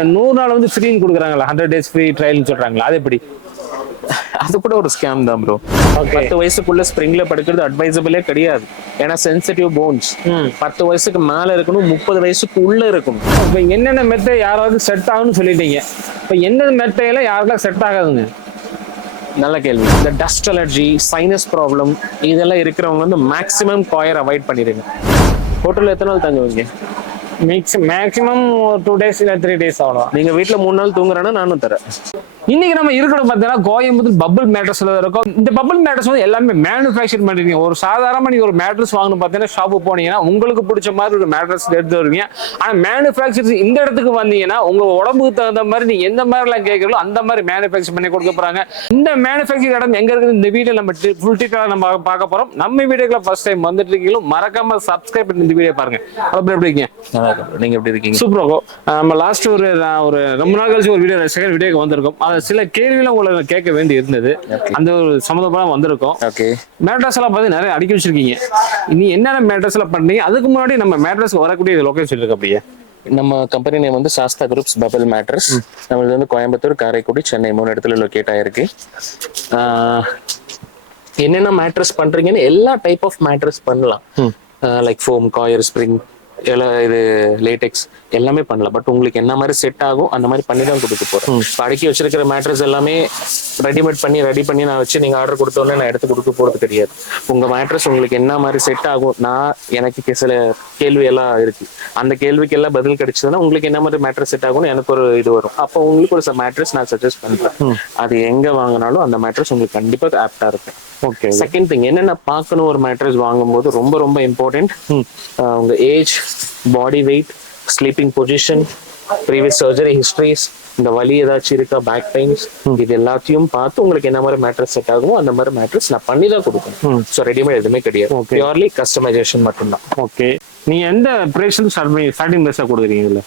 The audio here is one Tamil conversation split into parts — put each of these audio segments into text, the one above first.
100 நாள் வந்து ஃப்ரீன்னு கொடுக்குறாங்களா, 100 days ஃப்ரீ ட்ரையல்னு சொல்றாங்களா, அது எப்படி? அது கூட ஒரு ஸ்கேம் தான் ப்ரோ. ஓகே. 10 வயசுக்குள்ள ஸ்ப்ரிங்ல படுக்கிறது அட்வைசபிளே கிடையாது. ஏன்னா சென்சிட்டிவ் போன்ஸ். 10 வயசுக்கு மேல இருக்கணும், 30 வயசுக்கு உள்ள இருக்கணும். இப்போ என்னென்ன மெத்தை யாராவது செட் ஆகும்னு சொல்லிட்டீங்க, இப்போ என்னென்ன மெத்தையெல்லாம் யாருக்கெல்லாம் செட் ஆகாதுங்க? நல்ல கேள்வி. இந்த டஸ்ட் அலர்ஜி, சைனஸ் ப்ராப்ளம் இதெல்லாம் இருக்கிறவங்க வந்து மேக்ஸிமம் காயர் அவாய்ட் பண்ணிடுங்க. ஹோட்டல்ல எத்தனை நாள் தங்குவீங்க? மேக்ஸிமம் 2 days இல்லை 3 days அவ்வளோ. நீங்க வீட்டுல 3 நாள் தூங்குறேன்னா நானும் தரேன். இன்னைக்கு நம்ம இருக்கணும் பார்த்தீங்கன்னா கோயம்புத்தூர் பபிள் மேட்ரஸ்ல இருக்கும். இந்த பபிள் மேட்ரஸ் வந்து எல்லாமே மேனுஃபேக்சர் பண்ணிருக்கீங்க. ஒரு சாதாரணமா நீங்க ஒரு மேட்ரஸ் வாங்கணும் பார்த்தீங்கன்னா ஷாப்பு போனீங்கன்னா உங்களுக்கு பிடிச்ச மாதிரி ஒரு மேட்ரஸ் எடுத்து வருவீங்க. ஆனா மேனுஃபேக்சர் இந்த இடத்துக்கு வந்தீங்கன்னா உங்க உடம்புக்கு தகுந்த மாதிரி நீங்க எந்த மாதிரி எல்லாம் கேட்கறோம் அந்த மாதிரி மேனுஃபேக்சர் பண்ணி கொடுக்க போறாங்க. இந்த மேனுஃபேக்சர் இடம் எங்க இருக்குது இந்த வீடியோ நம்ம ஃபுல் டீட்டெயிலா நம்ம பார்க்க போறோம். நம்ம வீடியோக்குள்ள ஃபர்ஸ்ட் டைம் வந்துட்டு இருக்கீங்களோ மறக்காம சப்ஸ்கிரைப் பண்ணி இந்த வீடியோ பாருங்க. எப்படி இருக்கீங்க? நீங்க எப்படி இருக்கீங்க? சூப்பரா. நம்ம லாஸ்ட் ஒரு ரொம்ப நாள் கழிச்சு ஒரு வீடியோ செகண்ட் வீடியோக்கு வந்திருக்கோம். சில கேள்வியெல்லாம் உங்களை கேட்க வேண்டி இருந்தது. அந்த ஒரு சம்மந்தமா வந்திருக்கோம். மேட்ரஸ் எல்லாம் பார்த்து நிறைய அடுக்கி வச்சிருக்கீங்க. நீ என்னென்ன மேட்ரஸ் எல்லாம் பண்ணீங்க? அதுக்கு முன்னாடி நம்ம மேட்ரஸ் வரக்கூடிய லொகேஷன் இருக்கு அப்படியே. நம்ம கம்பெனி நேம் வந்து சாஸ்தா குரூப்ஸ் பபிள் மேட்ரஸ். நம்மளுக்கு வந்து கோயம்புத்தூர், காரைக்குடி, சென்னை 3 இடத்துல லொகேட் ஆயிருக்கு. என்னென்ன மேட்ரஸ் பண்றீங்கன்னு எல்லா டைப் ஆஃப் மேட்ரஸ் பண்ணலாம். லைக் ஃபோம், காயர், ஸ்ப்ரிங், இது லேடெக்ஸ் எல்லாமே பண்ணலாம். பட் உங்களுக்கு என்ன மாதிரி செட் ஆகும் அந்த மாதிரி பண்ணி தான் கொடுக்க போறேன். அடுக்கி வச்சிருக்கிற மேட்ரஸ் எல்லாமே ரெடி பண்ணி நான் வச்சு நீங்க ஆர்டர் கொடுத்தோன்னே நான் எடுத்து கொடுக்க போறது கிடையாது. உங்க மேட்ரஸ் உங்களுக்கு என்ன மாதிரி செட் ஆகும், எனக்கு சில கேள்வி எல்லாம் இருக்கு. அந்த கேள்விக்கு எல்லாம் பதில் கிடைச்சதுன்னா உங்களுக்கு என்ன மாதிரி மேட்ரஸ் செட் ஆகும்னு எனக்கு ஒரு இது வரும். அப்போ உங்களுக்கு ஒரு மேட்ரஸ் நான் சஜஸ்ட் பண்றேன். அது எங்க வாங்கினாலும் அந்த மேட்ரஸ் உங்களுக்கு கண்டிப்பா ஆப்டா இருக்கும். ஓகே. செகண்ட் திங் என்னென்ன பார்க்கணும் ஒரு மேட்ரஸ் வாங்கும்போது ரொம்ப ரொம்ப இம்பார்ட்டன்ட். உங்க age, body weight, sleeping position, previous surgery histories, இந்த வலி ஏதாச்சும் இருக்கா, பேக் பெயின்ஸ், இது எல்லாத்தையும் பார்த்து உங்களுக்கு என்ன மாதிரி மேட்ரஸ் செட் ஆகும் அந்த மாதிரி மேட்ரஸ் நான் பண்ணி தான் கொடுக்கணும். ஸோ ரெடிமேட் எதுவுமே கிடையாது, பியூர்லி கஸ்டமைசேஷன் மட்டும்தான். ஓகே. நீங்க எந்த பிரைஸ்ல ஸ்டார்டிங் பிரைஸா கொடுக்குறீங்க? இல்ல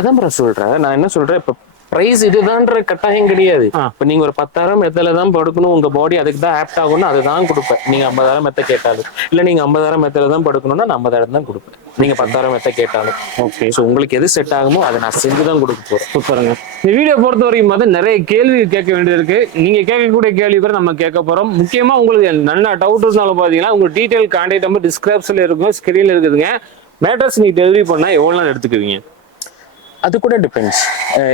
அதான் ப்ரோ சொல்றேன். நான் என்ன சொல்றேன், இப்போ பிரைஸ் இதுதான்ற கட்டாயம் கிடையாது. இப்ப நீங்க ஒரு 10,000 மெத்தல தான் படுக்கணும், உங்க பாடி அதுக்கு தான் ஆப்ட் ஆகும்னு அதுதான் கொடுப்பேன். நீங்க 50,000 மெத்த கேட்டாலும், இல்ல நீங்க 50,000 மெத்தல தான் படுக்கணும்னா நான் 50,000 தான் கொடுப்பேன். நீங்க 10,000 மெத்த கேட்டாலும். ஓகே. ஸோ உங்களுக்கு எது செட் ஆகுமோ அதை நான் செஞ்சு தான் கொடுக்க போறேன். சூப்பருங்க. இந்த வீடியோ பொறுத்த வரைக்கும் பார்த்து நிறைய கேள்வி கேட்க வேண்டியது இருக்கு. நீங்க கேட்கக்கூடிய கேள்வி கூட நம்ம கேட்க போறோம். முக்கியமா உங்களுக்கு நல்ல டவுட் இருந்தாலும் பாத்தீங்கன்னா உங்க டீடைல் கான்டாக்ட் நம்பர் டிஸ்கிரிப்ஷன்ல இருக்கும், ஸ்கிரீன்ல இருக்குதுங்க. மேட்ரஸ் நீங்க டெலிவரி பண்ணா எவ்வளவு நாள் எடுத்துக்குவீங்க? அது கூட டிபெண்ட்ஸ்.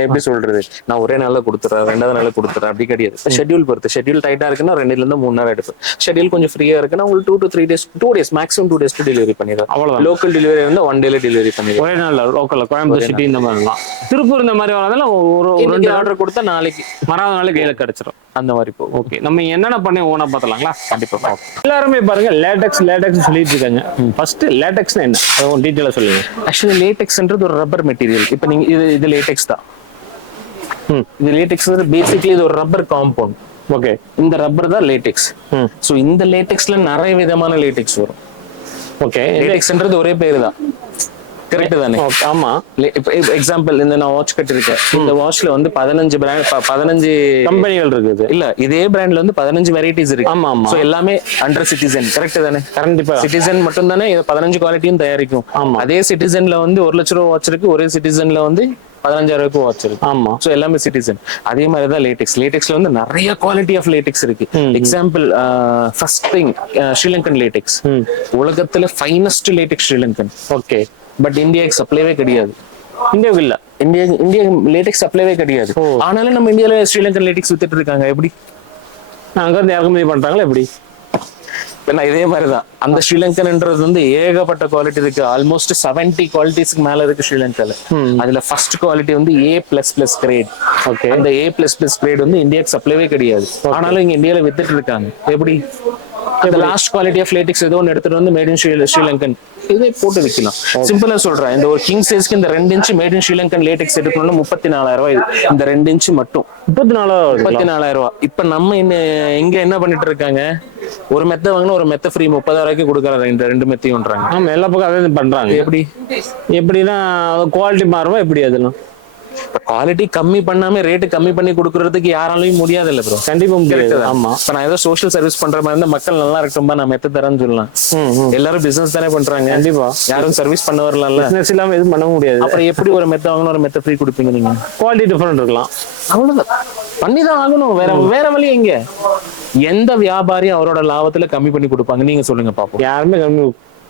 எப்படி சொல்றது, நான் ஒரே நாள்ல கொடுத்துறேன், 2வது நாள்ல கொடுத்துறேன் அப்படி கிடையாது. ஷெட்யூல் பொறுத்து. ஷெட்யூல் டைட்டா இருக்குன்னா 2 ல இருந்து 3 நாள் எடுப்பேன். ஷெட்யூல் கொஞ்சம் ஃப்ரீயா இருக்குன்னா உங்களுக்கு 2 to 3 days, 2 days maximum 2 days delivery பண்ணிடுறேன். அவ்வளவு. லோக்கல் டெலிவரி இருந்தா 1 டேல டெலிவரி பண்ணிடுறேன். ஒரே நாள்ல லோக்கல்ல கோயம்புத்தூர் சிட்டி இந்த மாதிரிலாம், திருப்பூர் இந்த மாதிரி வரதால ஒரு 2 ஆர்டர் கொடுத்தா நாளைக்கு மறாவது நாள் கையில கிடைச்சிடும். அந்த மாதிரி போ. ஓகே. நம்ம என்னென்ன பண்ணி ஓனா பார்த்தலாங்களா? கண்டிப்பா. எல்லாருமே பாருங்க லேடெக்ஸ் சொல்லிட்டு இருக்காங்க. ஃபர்ஸ்ட் லேடெக்ஸ்னா என்ன, டீடைலா சொல்லுங்க. ஆக்சுவலி லேடெக்ஸ்ன்றது ஒரு ரப்பர் மெட்டீரியல். இப்போ நீங்க இது லேடெக்ஸ் தான். இது லேடெக்ஸ் பேசிக்கலி இது ஒரு ரப்பர் காம்பவுண்ட். ஓகே. இந்த ரப்பர் தான் லேடெக்ஸ். ஸோ இந்த லேடெக்ஸ்ல நிறைய விதமான லேடெக்ஸ் வரும். ஓகே. லேடெக்ஸ்ன்றது ஒரே பேரு தான், கரெக்ட் தானே? ஆமா. எக்ஸாம்பிள், இந்த நான் வாட்ச் கட் இருக்கேன். இந்த வாட்ச்ல வந்து 15 பிராண்ட் 15 கம்பெனிகள் இருக்குது. இல்ல இதே பிராண்ட்ல வந்து 15 வெரைட்டிஸ் இருக்கு. ஆமா ஆமா. சோ எல்லாமே அண்டர் சிட்டிசன், கரெக்ட் தானே? கண்டிப்பா. சிட்டிசன் மட்டும் தானே 15 குவாலிட்டியும் தயாரிக்கும். ஆமா. அதே சிட்டிசன்ல வந்து 1 லட்சம் ரூபாய் வாட்ச் இருக்கு, ஒரே சிட்டிசன்ல வந்து 15,000 வாட்ச் இருக்கு. ஆமா. சோ எல்லாமே சிட்டிசன். அதே மாதிரி தான் லேடெக்ஸ். லேடெக்ஸ்ல வந்து நிறைய குவாலிட்டி ஆஃப் லேடெக்ஸ் இருக்கு. Example, first thing Sri Lankan latex. உலகத்துல finest latex Sri Lankan. Okay. But இந்தியாவுக்கு சப்ளைவே கிடையாது. இந்தியாவுக்கு இல்ல. இந்தியா லேடெக்ஸ் சப்ளைவே கிடையாது. ஆனாலும் நம்ம இந்தியால ஸ்ரீலங்கன் லேடெக்ஸ் வித்துட்டு இருக்காங்க. எப்படி? அங்க இருந்து இறக்குமதி பண்றாங்களா எப்படி? இதே மாதிரிதான் அந்த ஸ்ரீலங்கன்ன்றது வந்து ஏகப்பட்ட குவாலிட்டி இருக்கு. ஆல்மோஸ்ட் 70 குவாலிட்டிஸ்க்கு மேல இருக்கு ஸ்ரீலங்கால. அதுல ஃபர்ஸ்ட் குவாலிட்டி வந்து A++ கிரேட். ஓகே. அந்த A++ கிரேட் வந்து இந்தியாவுக்கு சப்ளைவே கிடையாது. ஆனாலும் இங்க இந்தியால வித்துட்டு இருக்காங்க. எப்படி? அந்த லாஸ்ட் குவாலிட்டி ஆஃப் லேடெக்ஸ் ஏதோ ஒன்று எடுத்துட்டு வந்து மேட் இன் ஸ்ரீலங்கன் இதே போட்டு விற்கலாம். சிம்பிளா சொல்றேன், இந்த ஒரு கிங் சைஸ்க்கு இந்த 2 inch made in Sri Lankan latex எடுக்கணும்னா 34,000 ரூபாய். இந்த 2 இன்ச் மட்டும் 34,000 ரூபாய். இப்ப நம்ம என்ன பண்ணிட்டு இருக்காங்க, ஒரு மெத்த வாங்கினா ஒரு மெத்த ஃப்ரீ 30,000 கொடுக்குறாங்க. இந்த 2 மெத்தையும்ன்றாங்க. ஆமா, எல்லா பக்கம் அதே பண்றாங்க. எப்படின்னா குவாலிட்டி மாறுமா எப்படி? அதெல்லாம் குவாலிட்டி கம்மி பண்ணாம ரேட்டு கம்மி பண்ணி கொடுக்கறதுக்கு யாராலையும் முடியாது இல்ல ப்ரோ. கண்டிப்பா முடியாது. ஆமா. இப்ப நான் ஏதோ சோஷியல் சர்வீஸ் பண்ற மாதிரி இருந்தா மக்கள் நல்லா இருக்கட்டும்பா நான் மெத்த தரேன்னு சொல்லலாம். எல்லாரும் பிசினஸ் தானே பண்றாங்க. கண்டிப்பா. யாரும் சர்வீஸ் பண்ண வரலாம்ல. பிசினஸ் இல்லாம எதுவும் பண்ண முடியாது. அப்புறம் எப்படி ஒரு மெத்த வாங்கணும் ஒரு மெத்த ஃப்ரீ கொடுப்பீங்க நீங்க? குவாலிட்டி டிஃபரெண்ட் இருக்கலாம், அவ்வளவுதான். பண்ணிதான் ஆகணும். வேற வழி எங்க? எந்த வியாபாரியும் அவரோட லாபத்துல கம்மி பண்ணி கொடுப்பாங்க நீங்க சொல்லுங்க பாப்போம். யாருமே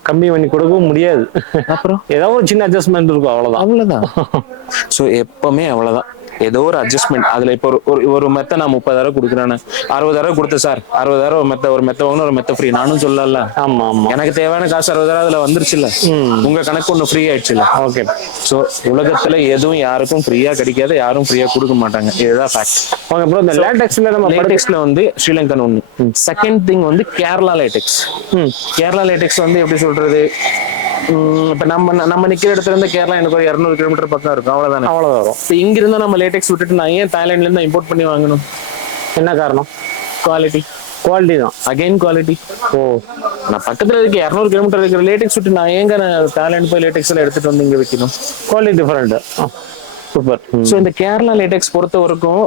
கம்மி பண்ணி கொடுக்கவும் முடியாது. அப்புறம் ஏதாவது ஒரு சின்ன அட்ஜஸ்ட்மெண்ட் இருக்கும், அவ்வளவுதான். சோ எப்பவுமே அவ்வளவுதான், ஏதோ ஒரு அட்ஜஸ்ட்மெண்ட். அதுல இப்போ ஒரு மெத்த நான் 30,000 கொடுக்குறேன்னு 60,000 கொடுத்து சார் 60,000 ஒரு மெத்த வாங்கணும் ஒரு மெத்த ஃப்ரீ நானும் சொல்லல. ஆமா ஆமா. எனக்கு தேவையான காசு 60,000 அதுல வந்துருச்சுல்ல, உங்க கணக்கு ஒண்ணு ஃப்ரீ ஆயிடுச்சுல்ல. ஓகே. சோ உலகத்துல எதுவும் யாருக்கும் ஃப்ரீயா கிடைக்காது, யாரும் ஃப்ரீயா கொடுக்க மாட்டாங்க. இதுதான் ஃபேக்ட். Okay bro. இந்த லேட்டெக்ஸ்ல நம்ம லேட்டெக்ஸ்ல வந்து ஸ்ரீலங்கன் ஒண்ணு. செகண்ட் திங் வந்து கேரளா லேட்டெக்ஸ். கேரளா லேட்டெக்ஸ் வந்து எப்படி சொல்றது, இப்ப நம்ம நிக்கிற இடத்துல இருந்து கேரளா எனக்கு ஒரு 200 கிலோமீட்டர் பக்கம் இருக்கும், அவ்வளவுதானே. அவ்வளவு வரும். இப்ப இங்க இருந்தா நம்ம லேட்டெக்ஸ் விட்டுட்டு நான் ஏன் தாய்லாந்துல இருந்து இம்போர்ட் பண்ணி வாங்கணும்? என்ன காரணம்? குவாலிட்டி தான். Again quality. ஓ, நான் பக்கத்துல இருக்க 200 கிலோமீட்டர் இருக்கிற லேட்டெக்ஸ் விட்டு நான் ஏங்க தாய்லாந்து போய் லேட்டெக்ஸ் எல்லாம் எடுத்துட்டு வந்து இங்க வைக்கணும்? Quality different. சூப்பர். ஸோ இந்த கேரளா லேட்டெக்ஸ் பொறுத்த வரைக்கும்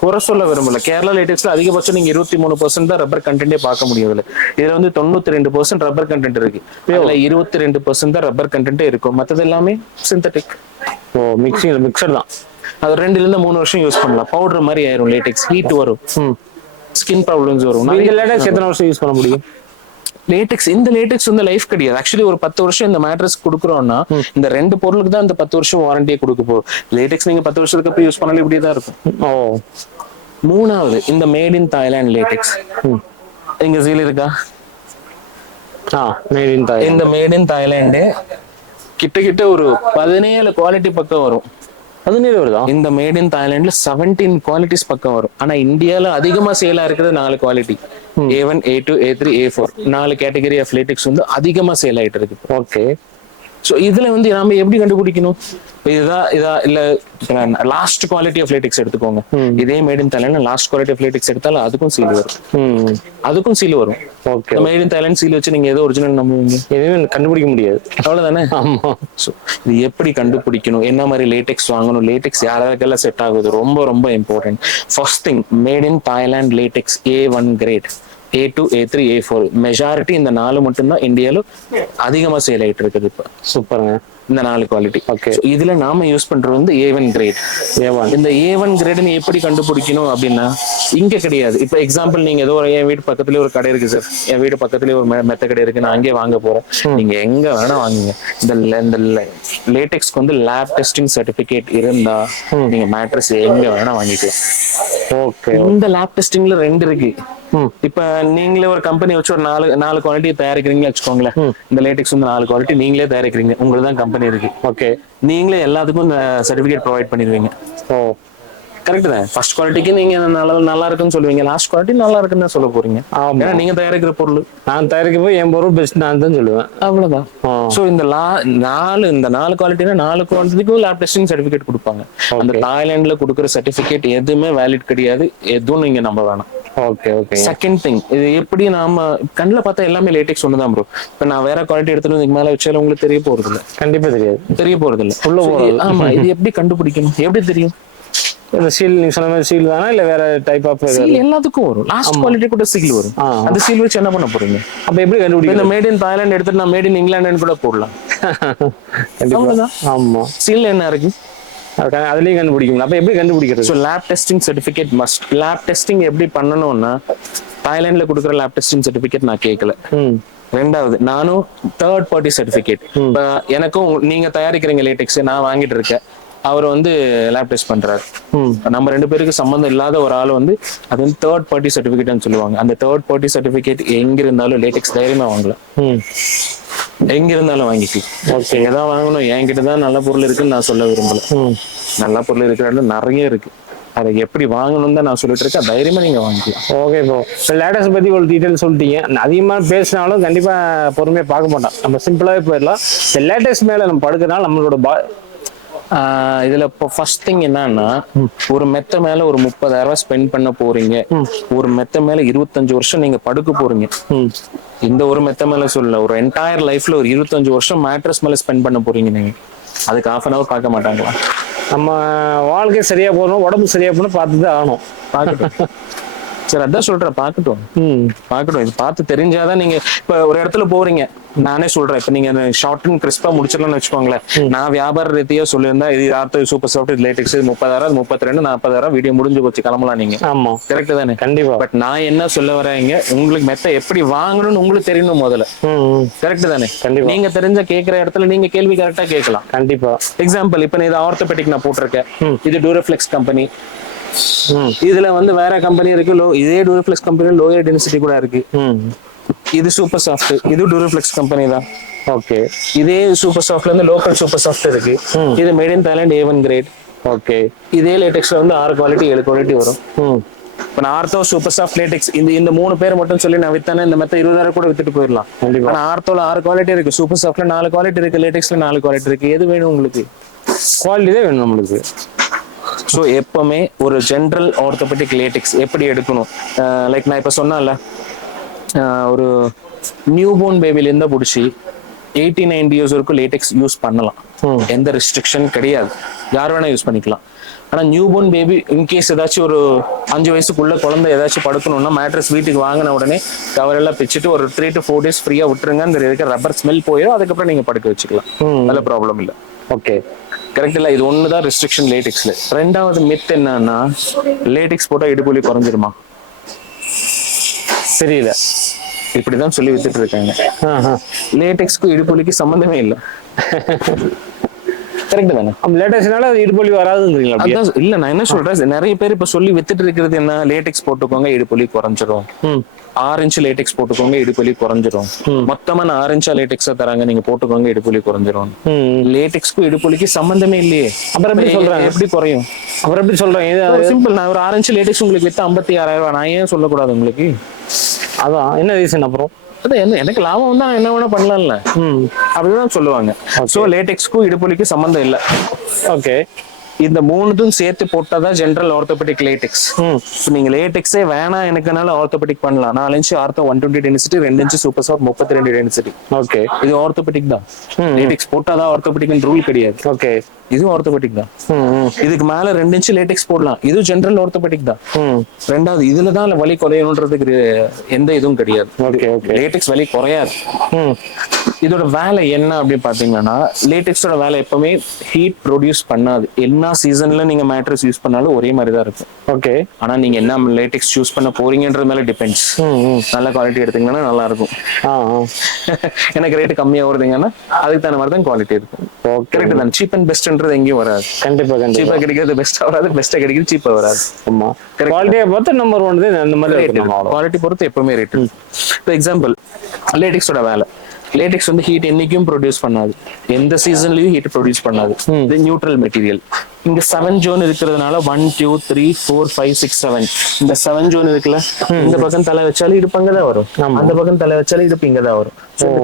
குறை சொல்ல விரும்பல. கேரளா லேட்டெக்ஸ்ல அதிகபட்சம் நீங்க 23% தான் ரப்பர் கண்டென்ட்டே பார்க்க முடியாது. இதுல வந்து 92% ரப்பர் கண்டென்ட் இருக்கு. இதுல 22% தான் ரப்பர் கண்டென்ட்டே இருக்கும், மற்றது எல்லாமே சிந்தட்டிக். ஓ, மிக்சர் தான். அது 2 ல 3 வருஷம் யூஸ் பண்ணலாம். பவுடர் மாதிரி ஆயிரும், லேட்டெக்ஸ் ஹீட் வரும், ஸ்கின் ப்ராப்ளம்ஸ் வரும். இந்த லேட்டெக்ஸ் எத்தனை வருஷம் யூஸ் பண்ண முடியும்? இந்த லேட்டெக்ஸ் வந்து லைஃப் கிடையாது. ஆக்சுவலி ஒரு 10 வருஷம் இந்த மேட்ரஸ் கொடுக்குறோம்னா இந்த 2 பொருளுக்கு தான் இந்த 10 வருஷம் வாரண்டியே கொடுக்க போகும். லேட்டெக்ஸ் நீங்க 10 வருஷத்துக்கு அப்புறம் யூஸ் பண்ணாலும் இப்படியே தான் இருக்கும். ஓ. மூணாவது இந்த மேட் இன் தாய்லாந்து லேட்டெக்ஸ். இங்க சீல் இருக்கா? Mat in Thailand. இந்த மேட் இன் தாய்லாந்து கிட்ட ஒரு 17 குவாலிட்டி பக்கம் வரும். 17 வருதா? இந்த மேட் இன் தாய்லாந்துல 17 குவாலிட்டிஸ் பக்கம் வரும். ஆனா இந்தியால அதிகமா சேலா இருக்கிறது 4 quality. A1, A2, A3, A4 4 category of LaTeX வந்து அதிகமா சேல் ஆயிட்டு இருக்கு. ஓகே. சோ இதுல வந்து நாம எப்படி கண்டுபிடிக்கணும்? இதா இல்ல லாஸ்ட் குவாலிட்டி ஆஃப் லேட்டெக்ஸ் எடுத்துக்கோங்க. இதே made in Thailand last quality of latex எடுத்தாலும் அதுக்கும் சீல் வரும். அதுக்கும் சீல் வரும். Okay. Made in Thailand seal வச்சு நீங்க ஏதோ ஒரிஜினல் நம்புவீங்க? எதுவுமே கண்டுபிடிக்க முடியாது. அவ்வளவுதானே. ஆமா. சோ இது எப்படி கண்டுபிடிக்கணும், என்ன மாதிரி லேட்டெக்ஸ் வாங்கணும், லேட்டெக்ஸ் யாராருக்கெல்லாம் செட் ஆகுது, ரொம்ப ரொம்ப important. First thing, made in Thailand latex A1 grade, A2, A3, A4 majority இந்த 4 மட்டும்தான் இந்தியால அதிகமா சேல் ஆயிட்டு இருக்குது இப்ப. சூப்பருங்க. இந்த 4 குவாலிட்டி. ஓகே. இதுல நாம யூஸ் பண்றது வந்து A1 கிரேட். இந்த A1 கிரேட் நீ எப்படி கண்டுபிடிக்கணும் அப்படின்னா இங்க கிடையாது. இப்ப எக்ஸாம்பிள் நீங்க ஏதோ என் வீட்டு பக்கத்துலயே ஒரு கடை இருக்கு சார், என் வீட்டு பக்கத்துலயே ஒரு மெத்த கடை இருக்கு, நான் அங்கே வாங்க போறேன். நீங்க எங்க வேணா வாங்குங்க. இந்த லேட்டெக்ஸ்க்கு வந்து லேப் டெஸ்டிங் சர்டிபிகேட் இருந்தா நீங்க மேட்ரஸ் எங்க வேணா வாங்கிக்கலாம். ஓகே. இந்த லேப் டெஸ்டிங்ல 2 இருக்கு. இப்ப நீங்களே ஒரு கம்பெனி வச்சு ஒரு 4 குவாலிட்டி தயாரிக்கிறீங்கன்னு வச்சுக்கோங்களேன். இந்த லேட்டெக்ஸ் வந்து 4 குவாலிட்டி நீங்களே தயாரிக்கிறீங்க, உங்களுக்கு தான் கம்பெனி இருக்கு. ஓகே. நீங்களே எல்லாத்துக்கும் இந்த சர்டிபிகேட் ப்ரொவைட் பண்ணிடுவீங்க. ஓ, கரெக்ட் தான். ஃபர்ஸ்ட் குவாலிட்டிக்கு நீங்க நல்லா இருக்குன்னு சொல்லுவீங்க, லாஸ்ட் குவாலிட்டி நல்லா இருக்குன்னு தான் சொல்ல போறீங்க. ஏன்னா நீங்க தயாரிக்கிற பொருள், நான் தயாரிக்க போய் என் பொருள் பெஸ்ட் நான் தான் சொல்லுவேன். அவ்வளவுதான். சோ இந்த 4 குவாலிட்டினா 4 குவாலிட்டிக்கும் லேப் டெஸ்டிங் சர்டிபிகேட் கொடுப்பாங்க. அந்த தாய்லாந்துல கொடுக்குற சர்டிபிகேட் எதுவுமே வேலிட் கிடையாது, எதுவும் நீங்க நம்ப வேணாம். Okay okay. செகண்ட் திங், இது எப்படி நாம கண்ணில் பார்த்தா எல்லாமே லேட்டெக்ஸ் ஒண்ணுதான் ப்ரோ. இப்ப நான் வேற குவாலிட்டி எடுத்துட்டு இதுக்கு மேல வச்சாலும் உங்களுக்கு தெரிய போறது இல்லை. கண்டிப்பா தெரிய போறது இல்லை. ஆமா. இது எப்படி கண்டுபிடிக்கணும், எப்படி தெரியும்? இந்த சீல் நீங்க சொன்ன மாதிரி சீல் தானா இல்ல வேற டைப் ஆஃப் சீல்? எல்லாத்துக்கும் வரும். லாஸ்ட் குவாலிட்டி கூட சீல் வரும். அந்த சீல் வச்சு என்ன பண்ண போறீங்க? அப்ப எப்படி கண்டுபிடிக்கணும்? இந்த மேட் இன் தாய்லாந்து எடுத்துட்டு நான் மேட் இன் இங்கிலாந்து கூட போடலாம். கண்டிப்பா. ஆமா. சீல் என்ன இருக்கு அதுலயும் கண்டுபிடிக்கணும். அப்ப எப்படி கண்டுபிடிக்கிறது? So lab testing certificate must. Lab testing எப்படி பண்ணணும்னா தாய்லாந்துல கொடுக்குற லேப் டெஸ்டிங் சர்டிபிகேட் நான் கேட்கல. ரெண்டாவது, நானும் தேர்ட் பார்ட்டி சர்டிபிகேட். எனக்கும் நீங்க தயாரிக்கிறீங்க லேட்டெக்ஸ், நான் வாங்கிட்டு இருக்கேன், அவர் வந்து லேப் டெஸ்ட் பண்றாரு. நம்ம 2 பேருக்கு சம்பந்தம் இல்லாத ஒரு ஆள் வந்து அது வந்து தேர்ட் பார்ட்டி சர்டிபிகேட்னு சொல்லுவாங்க. அந்த தேர்ட் பார்ட்டி சர்டிபிகேட் எங்க இருந்தாலும் லேட்டெக்ஸ் தைரியமா வாங்கலாம், எங்க இருந்தாலும் வாங்கிக்கலாம். ஓகே. எதாவது வாங்கணும், என்கிட்ட தான் நல்ல பொருள் இருக்குன்னு நான் சொல்ல விரும்பல. நல்ல பொருள் இருக்கிற நிறைய இருக்கு, அதை எப்படி வாங்கணும் தான் நான் சொல்லிட்டு இருக்கேன். தைரியமா நீங்க வாங்கிக்கலாம். Okay bro. லேட்டெக்ஸ் பத்தி ஒரு டீடைல் சொல்லிட்டீங்க. அதிகமா பேசினாலும் கண்டிப்பா பொறுமையா பார்க்க மாட்டோம், நம்ம சிம்பிளாவே போயிடலாம். இந்த லேட்டெக்ஸ் மேல நம்ம படுக்கிறனால நம்மளோட இதுல இப்போ ஃபர்ஸ்ட் திங் என்னன்னா, ஒரு மெத்த மேல ஒரு 30,000 ஸ்பெண்ட் பண்ண போறீங்க. ஒரு மெத்த மேல 25 வருஷம் நீங்க படுக்க போறீங்க. இந்த ஒரு மெத்த மேல சொல்லல, ஒரு என்டையர் லைஃப்ல ஒரு 25 வருஷம் மேட்ரஸ் மேல ஸ்பெண்ட் பண்ண போறீங்க. நீங்க அதுக்கு 1/2 hour பார்க்க மாட்டாங்களா? நம்ம வாழ்க்கை சரியா போகணும், உடம்பு சரியா போகணும், பார்த்துதான் ஆகணும். பார்க்கட்டும். சரி, அதான் சொல்றேன், பார்க்கட்டும். பார்க்கட்டும். இது பார்த்து தெரிஞ்சாதான் நீங்க இப்ப ஒரு இடத்துல போறீங்க. நானே சொல்றேன், இப்ப நீங்க ஷார்ட் அண்ட் கிறிஸ்பா முடிச்சிடலாம்னு வச்சுக்கோங்களேன். நான் வியாபார ரீதியா சொல்லியிருந்தா இது ஆர்த்தோ சூப்பர் சாஃப்ட், இது லேட்டெக்ஸ், 30,000, 32, 40,000 வீடியோ முடிஞ்சு போச்சு, கிளம்பலாம் நீங்க. ஆமா, கரெக்ட் தானே? கண்டிப்பா. பட் நான் என்ன சொல்ல வரேங்க, உங்களுக்கு மெத்த எப்படி வாங்கணும்னு உங்களுக்கு தெரியணும் முதல்ல. கரெக்ட் தானே? கண்டிப்பா. நீங்க தெரிஞ்ச கேட்கிற இடத்துல நீங்க கேள்வி கரெக்டா கேட்கலாம். கண்டிப்பா. எக்ஸாம்பிள், இப்ப இது ஆர்த்தோபெடிக் நான் போட்டிருக்கேன், இது டூரோஃப்ளெக்ஸ் கம்பெனி. இதுல வந்து வேற கம்பெனி இருக்கு, இதே டூரோஃப்ளெக்ஸ் கம்பெனி லோயர் டென்சிட்டி கூட இருக்கு. இது சூப்பர் சாஃப்ட், இது டூரோஃப்ளெக்ஸ் கம்பெனி தான். ஓகே, இதே சூப்பர் சாஃப்ட்ல இருந்து லோக்கல் சூப்பர் சாஃப்ட் இருக்கு. இது made in Thailand A1 grade. Okay, இதே லேட்டெக்ஸ்ல வந்து 6 குவாலிட்டி 7 குவாலிட்டி வரும். இப்ப நான் ஆர்த்தோ சூப்பர் சாஃப்ட் லேட்டெக்ஸ் இந்த 3 பேர் மட்டும் சொல்லி நான் வித்தானே இந்த மெத்த 20,000 கூட வித்துட்டு போயிடலாம். ஆனா ஆர்த்தோல 6 குவாலிட்டி இருக்கு, சூப்பர் சாஃப்ட்ல 4 குவாலிட்டி இருக்கு, லேட்டெக்ஸ்ல 4 குவாலிட்டி இருக்கு. எது வேணும் உங்களுக்கு? குவாலிட்டி தான் வேணும் நம்மளுக்கு. ஸோ எப்பவுமே ஒரு ஜென்ரல் ஆர்த்தோபெடிக் லேட்டெக்ஸ் எப்படி எடுக்கணும், லைக் நான் இப்ப சொன்னேன்ல, ஒரு நியூ போர்ன் பேபில இருந்தா பிடிச்சி 80-90 இயர்ஸ் வரைக்கும் லேட்டெக்ஸ் யூஸ் பண்ணலாம். எந்த ரெஸ்ட்ரிக்ஷன் கிடையாது, யார் வேணா யூஸ் பண்ணிக்கலாம். ஆனா நியூ போர்ன் பேபி இன்கேஸ் ஏதாச்சும் ஒரு 5 வயசுக்குள்ள குழந்தை ஏதாச்சும் படுக்கணும்னா மேட்ரஸ் வீட்டுக்கு வாங்கின உடனே கவர் எல்லாம் பிச்சுட்டு ஒரு 3 to 4 days ஃப்ரீயா விட்டுருங்க. அந்த இருக்க ரப்பர் ஸ்மெல் போயிடும், அதுக்கப்புறம் நீங்க படுக்க வச்சுக்கலாம், நல்ல ப்ராப்ளம் இல்லை. ஓகே, கரெக்ட் இல்ல? இது ஒண்ணுதான் ரெஸ்ட்ரிக்ஷன் லேட்டெக்ஸ்ல. ரெண்டாவது மித் என்னன்னா, லேட்டெக்ஸ் போட்டா இடுப்புலி குறைஞ்சிருமா? தெரியல, இப்படிதான் சொல்லி வித்துட்டு இருக்காங்க. லேட்டெக்ஸ்க்கு இடுப்புலிக்கு சம்பந்தமே இல்லை. கரெக்ட் தானே? லேட்டெக்ஸ்னால இடுப்புலி வராதுங்கிறீங்களா? அதான் இல்ல, நான் என்ன சொல்றேன், நிறைய பேர் இப்ப சொல்லி வித்துட்டு இருக்கிறது என்ன, லேட்டெக்ஸ் போட்டுக்கோங்க இடுப்புலி குறைஞ்சிரும், 6 இன்ச் லேட்டெக்ஸ் போட்டுக்கோங்க இடுப்புலி குறைஞ்சிரும், மொத்தமா 6 இன்ச்சா லேட்டெக்ஸா தராங்க நீங்க போட்டுக்கோங்க இடுப்புலி குறைஞ்சிரும். லேட்டெக்ஸ்க்கு இடுப்புலிக்கு சம்பந்தமே இல்லையே, அப்புறம் எப்படி சொல்றாங்க எப்படி குறையும்? அப்புறம் எப்படி சொல்றாங்க? சிம்பிள், நான் ஒரு 6 இன்ச் லேட்டெக்ஸ் உங்களுக்கு வித்து 56,000, நான் ஏன் சொல்லக்கூடாது உங்களுக்கு? அதான் என்ன ரீசன்? அப்புறம் அதான் என்ன, எனக்கு லாபம் வந்தா என்ன வேணா பண்ணலாம்ல, அப்படிதான் சொல்லுவாங்க. சோ லேட்டெக்ஸ்க்கும் இடுப்புலிக்கு சம்பந்தம் இல்லை. ஓகே, இந்த 3த்தும் சேர்த்து போட்டாதான் ஜென்ரல் ஆர்த்தோபெடிக் லேட்டெக்ஸ். நீங்க லேட்டெக்ஸே வேணா எனக்குனால ஆர்த்தோபெடிக் பண்ணலாம். 4 inch ortho 120 density, 2 inch super soft 32 density. Okay, இது ஆர்த்தோபெடிக் தான். லேட்டெக்ஸ் போட்டாதான் ஆர்த்தோபெடிக் ரூல் கிடையாது. ஓகே, இது ஆர்த்தோபெடிக் தான். இதுக்கு மேல 2 இன்ச் லேட்டெக்ஸ் போடலாம், இது ஜென்ரல் ஆர்த்தோபெடிக் தான். ரெண்டாவது, இதுலதான் வலி குறையணுன்றதுக்கு எந்த இதுவும் கிடையாது. லேட்டெக்ஸ் வலி குறையாது. இதோட வேலை என்ன அப்படின்னு பாத்தீங்கன்னா, லேட்டெக்ஸோட வேலை எப்பவுமே ஹீட் ப்ரொடியூஸ் பண்ணாது. என்ன சீசன்ல நீங்க மேட்ரஸ் யூஸ் பண்ணாலும் ஒரே மாதிரி தான் இருக்கும். ஓகே, ஆனா நீங்க என்ன லேட்டெக்ஸ் சூஸ் பண்ண போறீங்கன்றது மேல டிபெண்ட்ஸ். நல்ல குவாலிட்டி எடுத்தீங்கன்னா நல்லா இருக்கும். எனக்கு ரேட் கம்மியா வருதுங்கன்னா அதுக்கு தகுந்த மாதிரி தான் குவாலிட்டி இருக்கும். கரெக்ட் தான். சீப் அண்ட் பெஸ்ட்ன்றது எங்கேயும் வராது. கண்டிப்பா சீப்பா கிடைக்கிறது பெஸ்டா வராது, பெஸ்டா கிடைக்கிறது சீப்பா வராது. ஆமா, குவாலிட்டியை பொறுத்து நம்பர் 1 அந்த மாதிரி குவாலிட்டி பொறுத்து எப்பவுமே ரேட். இப்போ எக்ஸாம்பிள், லேட்டெக்ஸோட வேலை, லேட்டெக்ஸ் வந்து ஹீட் என்னைக்கும் ப்ரொடியூஸ் பண்ணாது, எந்த சீசன்லயும் ஹீட் ப்ரொடியூஸ் பண்ணாது. இது நியூட்ரல் மெட்டீரியல். இங்க 7 ஜோன் இருக்கிறதுனால 1 2 3 4 5 6 7 இந்த 7 ஜோன் இருக்குல்ல, இந்த பக்கம் தலை வச்சாலும் இடுப்பு அங்கதான் வரும், அந்த பக்கம் தலை வச்சாலும் இடுப்பு இங்கதான் வரும்.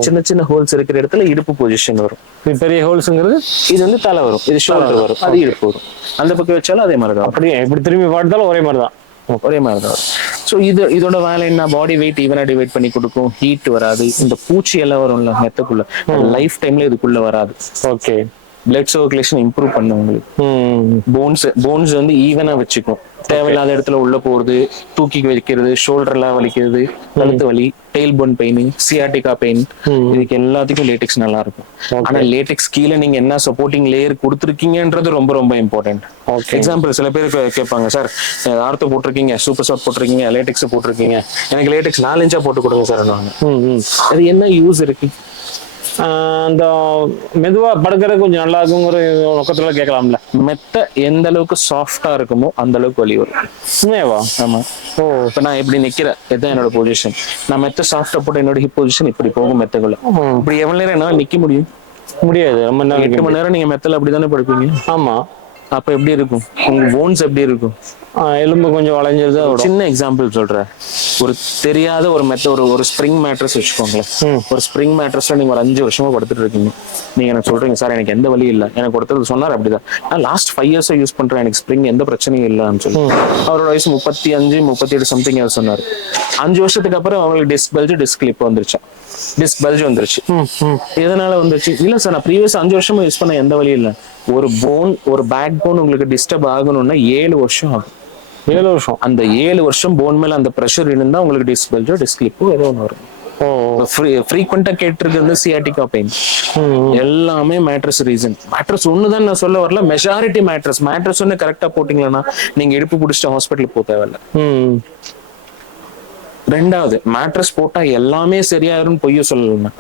சின்ன சின்ன ஹோல்ஸ் இருக்கிற இடத்துல இடுப்பு பொசிஷன் வரும். பெரிய ஹோல்ஸ்ங்கிறது இது வந்து தலை வரும், இது ஷோல்டர் வரும், அது இடுப்பு வரும். அந்த பக்கம் வச்சாலும் அதே மாதிரிதான். அப்படியே எப்படி திரும்பி பார்த்தாலும் ஒரே மாதிரிதான், ஒரே மாதிரிதான். ஸோ இதோட வேலை என்ன, பாடி வெயிட் ஈவனா டிவைட் பண்ணி கொடுக்கும், ஹீட் வராது. இந்த பூச்சி எல்லாம் வரும்ல மெத்தக்குள்ள, லைஃப் டைம்ல இதுக்குள்ள வராது. ஓகே, பிளட் சர்க்குலேஷன் இம்ப்ரூவ் பண்ணும் உங்களுக்கு. போன்ஸ் வந்து ஈவனா வச்சுக்கும். தேவையில்லாத இடத்துல உள்ள போறது, தூக்கி வைக்கிறது, ஷோல்டர்லாம் வலிக்கிறது, கழுத்து வலி, tail bone pain, sciatica pain, இதுக்கு எல்லாத்துக்கும் லேட்டெக்ஸ் நல்லா இருக்கும். ஆனா லேட்டெக்ஸ் கீழே நீங்க என்ன சப்போர்ட்டிங் லேயர் கொடுத்துருக்கீங்கன்றது ரொம்ப ரொம்ப இம்பார்ட்டன்ட். எக்ஸாம்பிள், சில பேர் கேட்பாங்க, சார் ஆர்த்தோ போட்டிருக்கீங்க, சூப்பர் சாஃப்ட் போட்டிருக்கீங்க, லேட்டெக்ஸ் போட்டிருக்கீங்க, எனக்கு லேட்டெக்ஸ் 4 இன்ச்சா போட்டு கொடுங்க சார். அது என்ன யூஸ் இருக்கு? அந்த மெதுவா படுக்கிறது கொஞ்சம் நல்லா இருக்குங்கிற நோக்கத்துல கேட்கலாம்ல. மெத்த எந்த அளவுக்கு சாஃப்டா இருக்குமோ அந்த அளவுக்கு வலி வரும். உண்மையாவா? ஆமா. இப்ப நான் எப்படி நிக்கிறேன், இதுதான் என்னோட பொசிஷன். நான் மெத்த சாஃப்டா போட்டு என்னோட ஹிப் பொசிஷன் இப்படி போகும் மெத்தக்குள்ள. இப்படி எவ்வளவு நேரம் என்னால நிக்க முடியும்? முடியாது. 8 மணி நேரம் நீங்க மெத்தல அப்படிதானே படுப்பீங்க. ஆமா. அப்ப எப்படி இருக்கும் உங்க போன்ஸ்? எப்படி இருக்கும்? எலும்பு கொஞ்சம் வளைஞ்சது. சின்ன எக்ஸாம்பிள் சொல்றேன். ஒரு தெரியாத ஒரு ஒரு ஸ்ப்ரிங் மேட்ரஸ் வச்சுக்கோங்களேன். ஒரு ஸ்ப்ரிங் மேட்ரஸ்ல நீங்க ஒரு 5 வருஷமா படுத்துட்டு இருக்கீங்க. நீங்க எனக்கு சொல்றீங்க, சார் எனக்கு எந்த வழியும் இல்லை, எனக்கு ஒருத்தர் சொன்னார் அப்படிதான், நான் லாஸ்ட் 5 இயர்ஸா யூஸ் பண்றேன், எனக்கு ஸ்ப்ரிங் எந்த பிரச்சனையும் இல்லைன்னு சொல்லி. அவரோட வயசு 35 38 சம்திங் சொன்னாரு. 5 வருஷத்துக்கு அப்புறம் அவங்களுக்கு டிஸ்க் பெல்ட், டிஸ்க் கிளிப் வந்துருச்சா. டிஸ்க் பல்ஜ் வந்துருச்சு. எதனால வந்துருச்சு? இல்ல சார், நான் ப்ரீவியஸ் 5 வருஷமா யூஸ் பண்ண எந்த வழியும் இல்ல. ஒரு பேக் போன் உங்களுக்கு டிஸ்டர்ப் ஆகணும்னா 7 வருஷம் ஆகும். 7 வருஷம். அந்த 7 வருஷம் போன் மேல அந்த ப்ரெஷர் இருந்தா உங்களுக்கு டிஸ்க் பல்ஜோ டிஸ்க் ஸ்லிப்போ ஏதோ ஒன்று வரும். ஃப்ரீக்வெண்டா கேட்டிருக்கு வந்து சியாட்டிகா பெயின். எல்லாமே மேட்ரஸ் ரீசன். மேட்ரஸ் ஒண்ணுதான் நான் சொல்ல வரல, மெஜாரிட்டி மேட்ரஸ் ஒண்ணு கரெக்டா போட்டீங்கன்னா நீங்க இடுப்பு பிடிச்சிட்டு ஹாஸ்பிட்டல் போக தேவையில்ல. ரெண்டாவது, மேட்ரஸ் போட்டா எல்லாமே சரியாயிரும் பொய்ய சொல்லலாம்.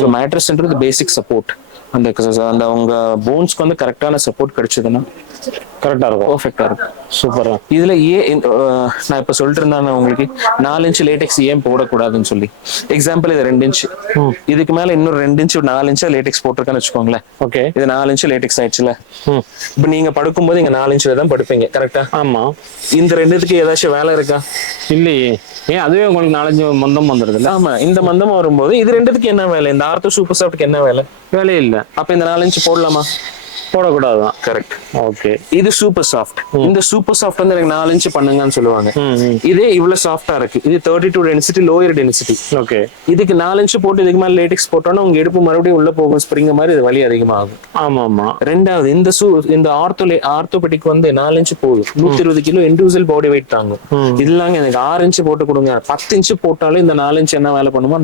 ஸோ மேட்ரஸ்ன்றது பேசிக் சப்போர்ட். அந்த அந்த உங்க போன்ஸ்க்கு வந்து கரெக்டான சப்போர்ட் கிடைச்சதுன்னா கரெக்டா இருக்கும், பர்ஃபெக்டா இருக்கும். சூப்பரா. இதுல நான் இப்ப சொல்லிட்டு இருந்தாங்க உங்களுக்கு 4 இன்ச் லேடெக்ஸ் ஏன் போடக்கூடாதுன்னு சொல்லி. எக்ஸாம்பிள் இது 2 இன்ச், இதுக்கு மேல இன்னொரு 2 இன்ச் 4 இன்ச் லேடெக்ஸ் போட்டிருக்கேன்னு வச்சுக்கோங்களேன். ஓகே, இது 4 இன்ச் லேடெக்ஸ் ஆயிடுச்சுல. இப்ப நீங்க படுக்கும்போது இங்க 4 இன்ச்ல தான் படுப்பீங்க, கரெக்டா? ஆமா. இந்த ரெண்டுத்துக்கு ஏதாச்சும் வேலை இருக்கா? இல்லையே. ஏன் அதுவே உங்களுக்கு 4-5 மந்தம் வந்துருது இல்ல? ஆமா, இந்த மந்தம் வரும்போது இது ரெண்டுத்துக்கு என்ன வேலை? இந்த ஆர்த்தோ சூப்பர் சாஃப்ட்க்கு என்ன வேலை? வேலையே இல்ல. அப்ப இந்த 4 இன்ச் போடலாமா? போடக்கூடாதுதான். கரெக்ட். ஓகே. இது சூப்பர் சாஃப்ட். இந்த சூப்பர் சாஃப்ட் வந்து எனக்கு 4 இன்ச் பண்ணுங்கன்னு சொல்லுவாங்க. இதே இவ்வளவு சாஃப்டா இருக்கு. இது 32 டென்சிட்டி, லோயர் டென்சிட்டி. ஓகே. இதுக்கு 4 இன்ச் போட்டு இதுக்கு மேல லேடெக்ஸ் போட்டோம்னா உங்க இடுப்பு மறுபடியும் உள்ள போகும், ஸ்ப்ரிங் மாதிரி இது வலி அதிகமாகும். ஆமா ஆமா. ரெண்டாவது, இந்த ஆர்த்தோபெடிக் வந்து 4 இன்ச் போதும். 120 கிலோ இண்டிவிஜுவல் பாடி வெயிட் தாங்கும். இதெல்லாம் எனக்கு 6 இன்ச் போட்டு கொடுங்க. 10 இன்ச் போட்டாலும் இந்த 4 இன்ச் என்ன வேலை பண்ணுமோ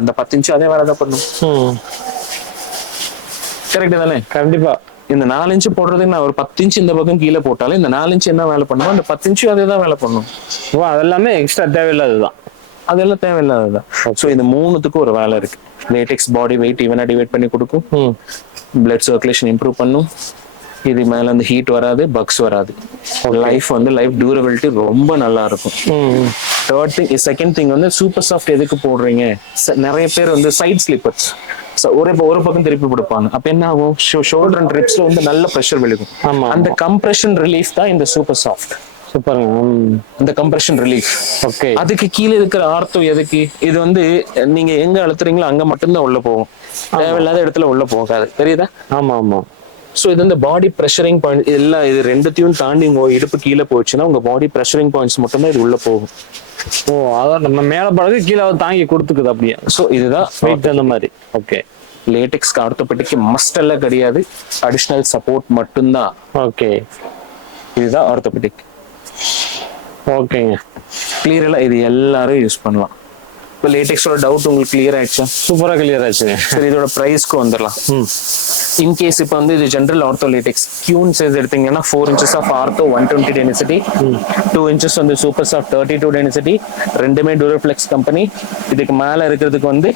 அந்த 10 இன்ச் அதே வேலை தான் பண்ணும். கரெக்ட் தானே? கண்டிப்பா. இந்த 4 இன்ச் போடுறதுக்கு நான் ஒரு 10 இன்ச் இந்த பக்கம் கீழே போட்டாலும் இந்த 4 இன்ச் என்ன வேலை பண்ணுவோம், அந்த 10 இன்ச் அதே தான் வேலை பண்ணும். ஓ, அதெல்லாமே எக்ஸ்ட்ரா தேவையில்லாததுதான். அதெல்லாம் தேவையில்லாததுதான். ஸோ இந்த 3த்துக்கும் ஒரு வேலை இருக்கு. லேடெக்ஸ் பாடி வெயிட் ஈவனா டிவைட் பண்ணி கொடுக்கும், பிளட் சர்க்குலேஷன் இம்ப்ரூவ் பண்ணும், இது மேல வந்து ஹீட் வராது, பக்ஸ் வராது, லைஃப் டியூரபிலிட்டி ரொம்ப நல்லா இருக்கும். செகண்ட் திங் வந்து சூப்பர் சாஃப்ட் எதுக்கு போடுறீங்க? நிறைய பேர் வந்து சைட் ஸ்லிப்பர்ஸ் ஒரு பக்கம் திருப்பி கொடுப்பாங்க. அப்ப என்ன ஆகும்? ஷோல்டர் அண்ட் ரிப்ஸ்ல வந்து நல்ல ப்ரெஷர் விழுகும். அந்த கம்ப்ரெஷன் ரிலீஃப் தான் இந்த சூப்பர் சாஃப்ட். சூப்பர். இந்த கம்ப்ரெஷன் ரிலீஃப். ஓகே. அதுக்கு கீழே இருக்கிற ஆர்த்தோ எதுக்கு? இது வந்து நீங்க எங்க அழுத்துறீங்களோ அங்க மட்டும்தான் உள்ள போகும், தேவையில்லாத இடத்துல உள்ள போகாது. தெரியுதா? ஆமா ஆமா. ஸோ இது வந்து பாடி ப்ரெஷரிங் பாயிண்ட். எல்லாம் இது ரெண்டுத்தையும் தாண்டி உங்க இடுப்பு கீழே போச்சுன்னா உங்க பாடி ப்ரெஷரிங் பாயிண்ட்ஸ் மட்டும்தான் இது உள்ள போகும். ஓ, அதான் நம்ம மேல படகு கீழே தாங்கி கொடுத்துக்குது அப்படியே. ஸோ இதுதான் வெயிட் அந்த மாதிரி. ஓகே. லேடெக்ஸ்க்கு ஆர்த்தோபெடிக்கு மஸ்ட் எல்லாம் கிடையாது, அடிஷனல் சப்போர்ட் மட்டும்தான். ஓகே. இதுதான் ஆர்த்தோபெடிக். ஓகேங்க, கிளியரா இது எல்லாரும் யூஸ் பண்ணலாம். இப்போ லேடெக்ஸோட டவுட் உங்களுக்கு கிளியர் ஆயிடுச்சா? சூப்பரா கிளியர் ஆயிடுச்சு. சரி, இதோட பிரைஸ்க்கு வந்துடலாம். இன்கேஸ் இப்போ வந்து இது general ortho latex queen size எடுத்தீங்கன்னா 4 inches of ortho 120 density, 2 inches வந்து சூப்பர் சாஃப்ட் 32 டென்சிட்டி, ரெண்டுமே டூரோஃப்ளெக்ஸ் கம்பெனி. இதுக்கு மேல இருக்கிறதுக்கு வந்து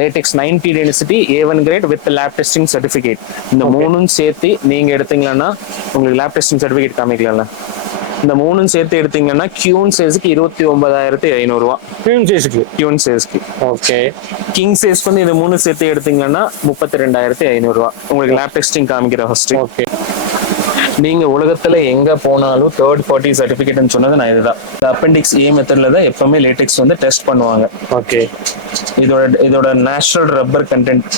latex 90 density A1 grade with lab testing certificate. இந்த 3ம் சேர்த்து நீங்க எடுத்தீங்கன்னா உங்களுக்கு லேப் டெஸ்டிங் சர்டிஃபிகேட் காமிக்கலாம்ல. இந்த 3ம் சேர்த்து எடுத்தீங்கன்னா கியூன் சைஸ்க்கு 29,500 ரூபா. கியூன் சைஸ்க்கு. ஓகே. கிங் சைஸ் வந்து இந்த 3 சேர்த்து எடுத்தீங்கன்னா 32,500 ரூபா. உங்களுக்கு லேப் டெஸ்டிங் காமிக்கிற ஃபர்ஸ்ட். ஓகே. நீங்க உலகத்துல எங்க போனாலும் தேர்ட் பார்ட்டி சர்டிபிகேட்னு சொன்னது நான் இதுதான். அப்பெண்டிக்ஸ் ஏ மெத்தட்ல தான் எப்பவுமே லேடெக்ஸ் வந்து டெஸ்ட் பண்ணுவாங்க. ஓகே. இதோட நேச்சுரல் ரப்பர் கண்டென்ட்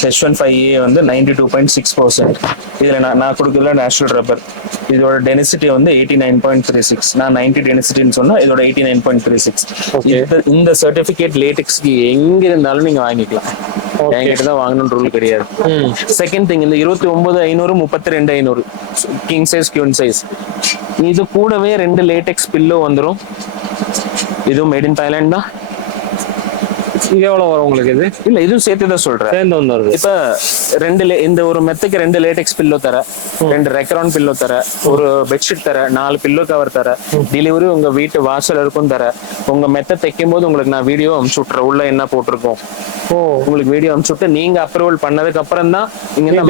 H15A வந்து 92.6%. இதுல நான் கொடுக்கல நேச்சுரல் ரப்பர். இதோட டென்சிட்டி வந்து 89.36. நான் 90 டென்சிட்டின்னு சொன்னா இதோட 89.36. இந்த சர்டிபிகேட் லேடெக்ஸ்க்கு எங்க இருந்தாலும் நீங்க வாங்கிக்கலாம். என்கிட்ட தான் வாங்கணும்னு ரூல் கிடையாது. செகண்ட் திங், இந்த 29,500 32,500 கிங் சைஸ் கியூன் சைஸ். இது கூடவே 2 லேடெக்ஸ் பில்லோ வந்துடும். இதுவும் மேட் இன் தாய்லாந்து தான். இது எவ்வளவு வரும் உங்களுக்கு? இது இல்ல, இதுவும் சேர்த்து தான் சொல்றேன். சேர்ந்து வந்துருது. இப்ப இந்த ஒரு மெத்துக்கு 2 லேடெக்ஸ் பில்லோ தர, 2 ரெக்ரான் பில்லோ தர, ஒரு பெட்ஷீட் தர, 4 பில்லோ கவர் தர, டெலிவரி உங்க வீட்டு வாசல் இருக்கும் தர. உங்க மெத்த தைக்கும் போது உங்களுக்கு நான் வீடியோ அனுப்பிச்சு விட்டுறேன், உள்ள என்ன போட்டிருக்கோம். உங்களுக்கு வீடியோ அனுப்பிச்சு விட்டு நீங்க அப்ரூவல் பண்ணதுக்கு அப்புறம் தான் இங்க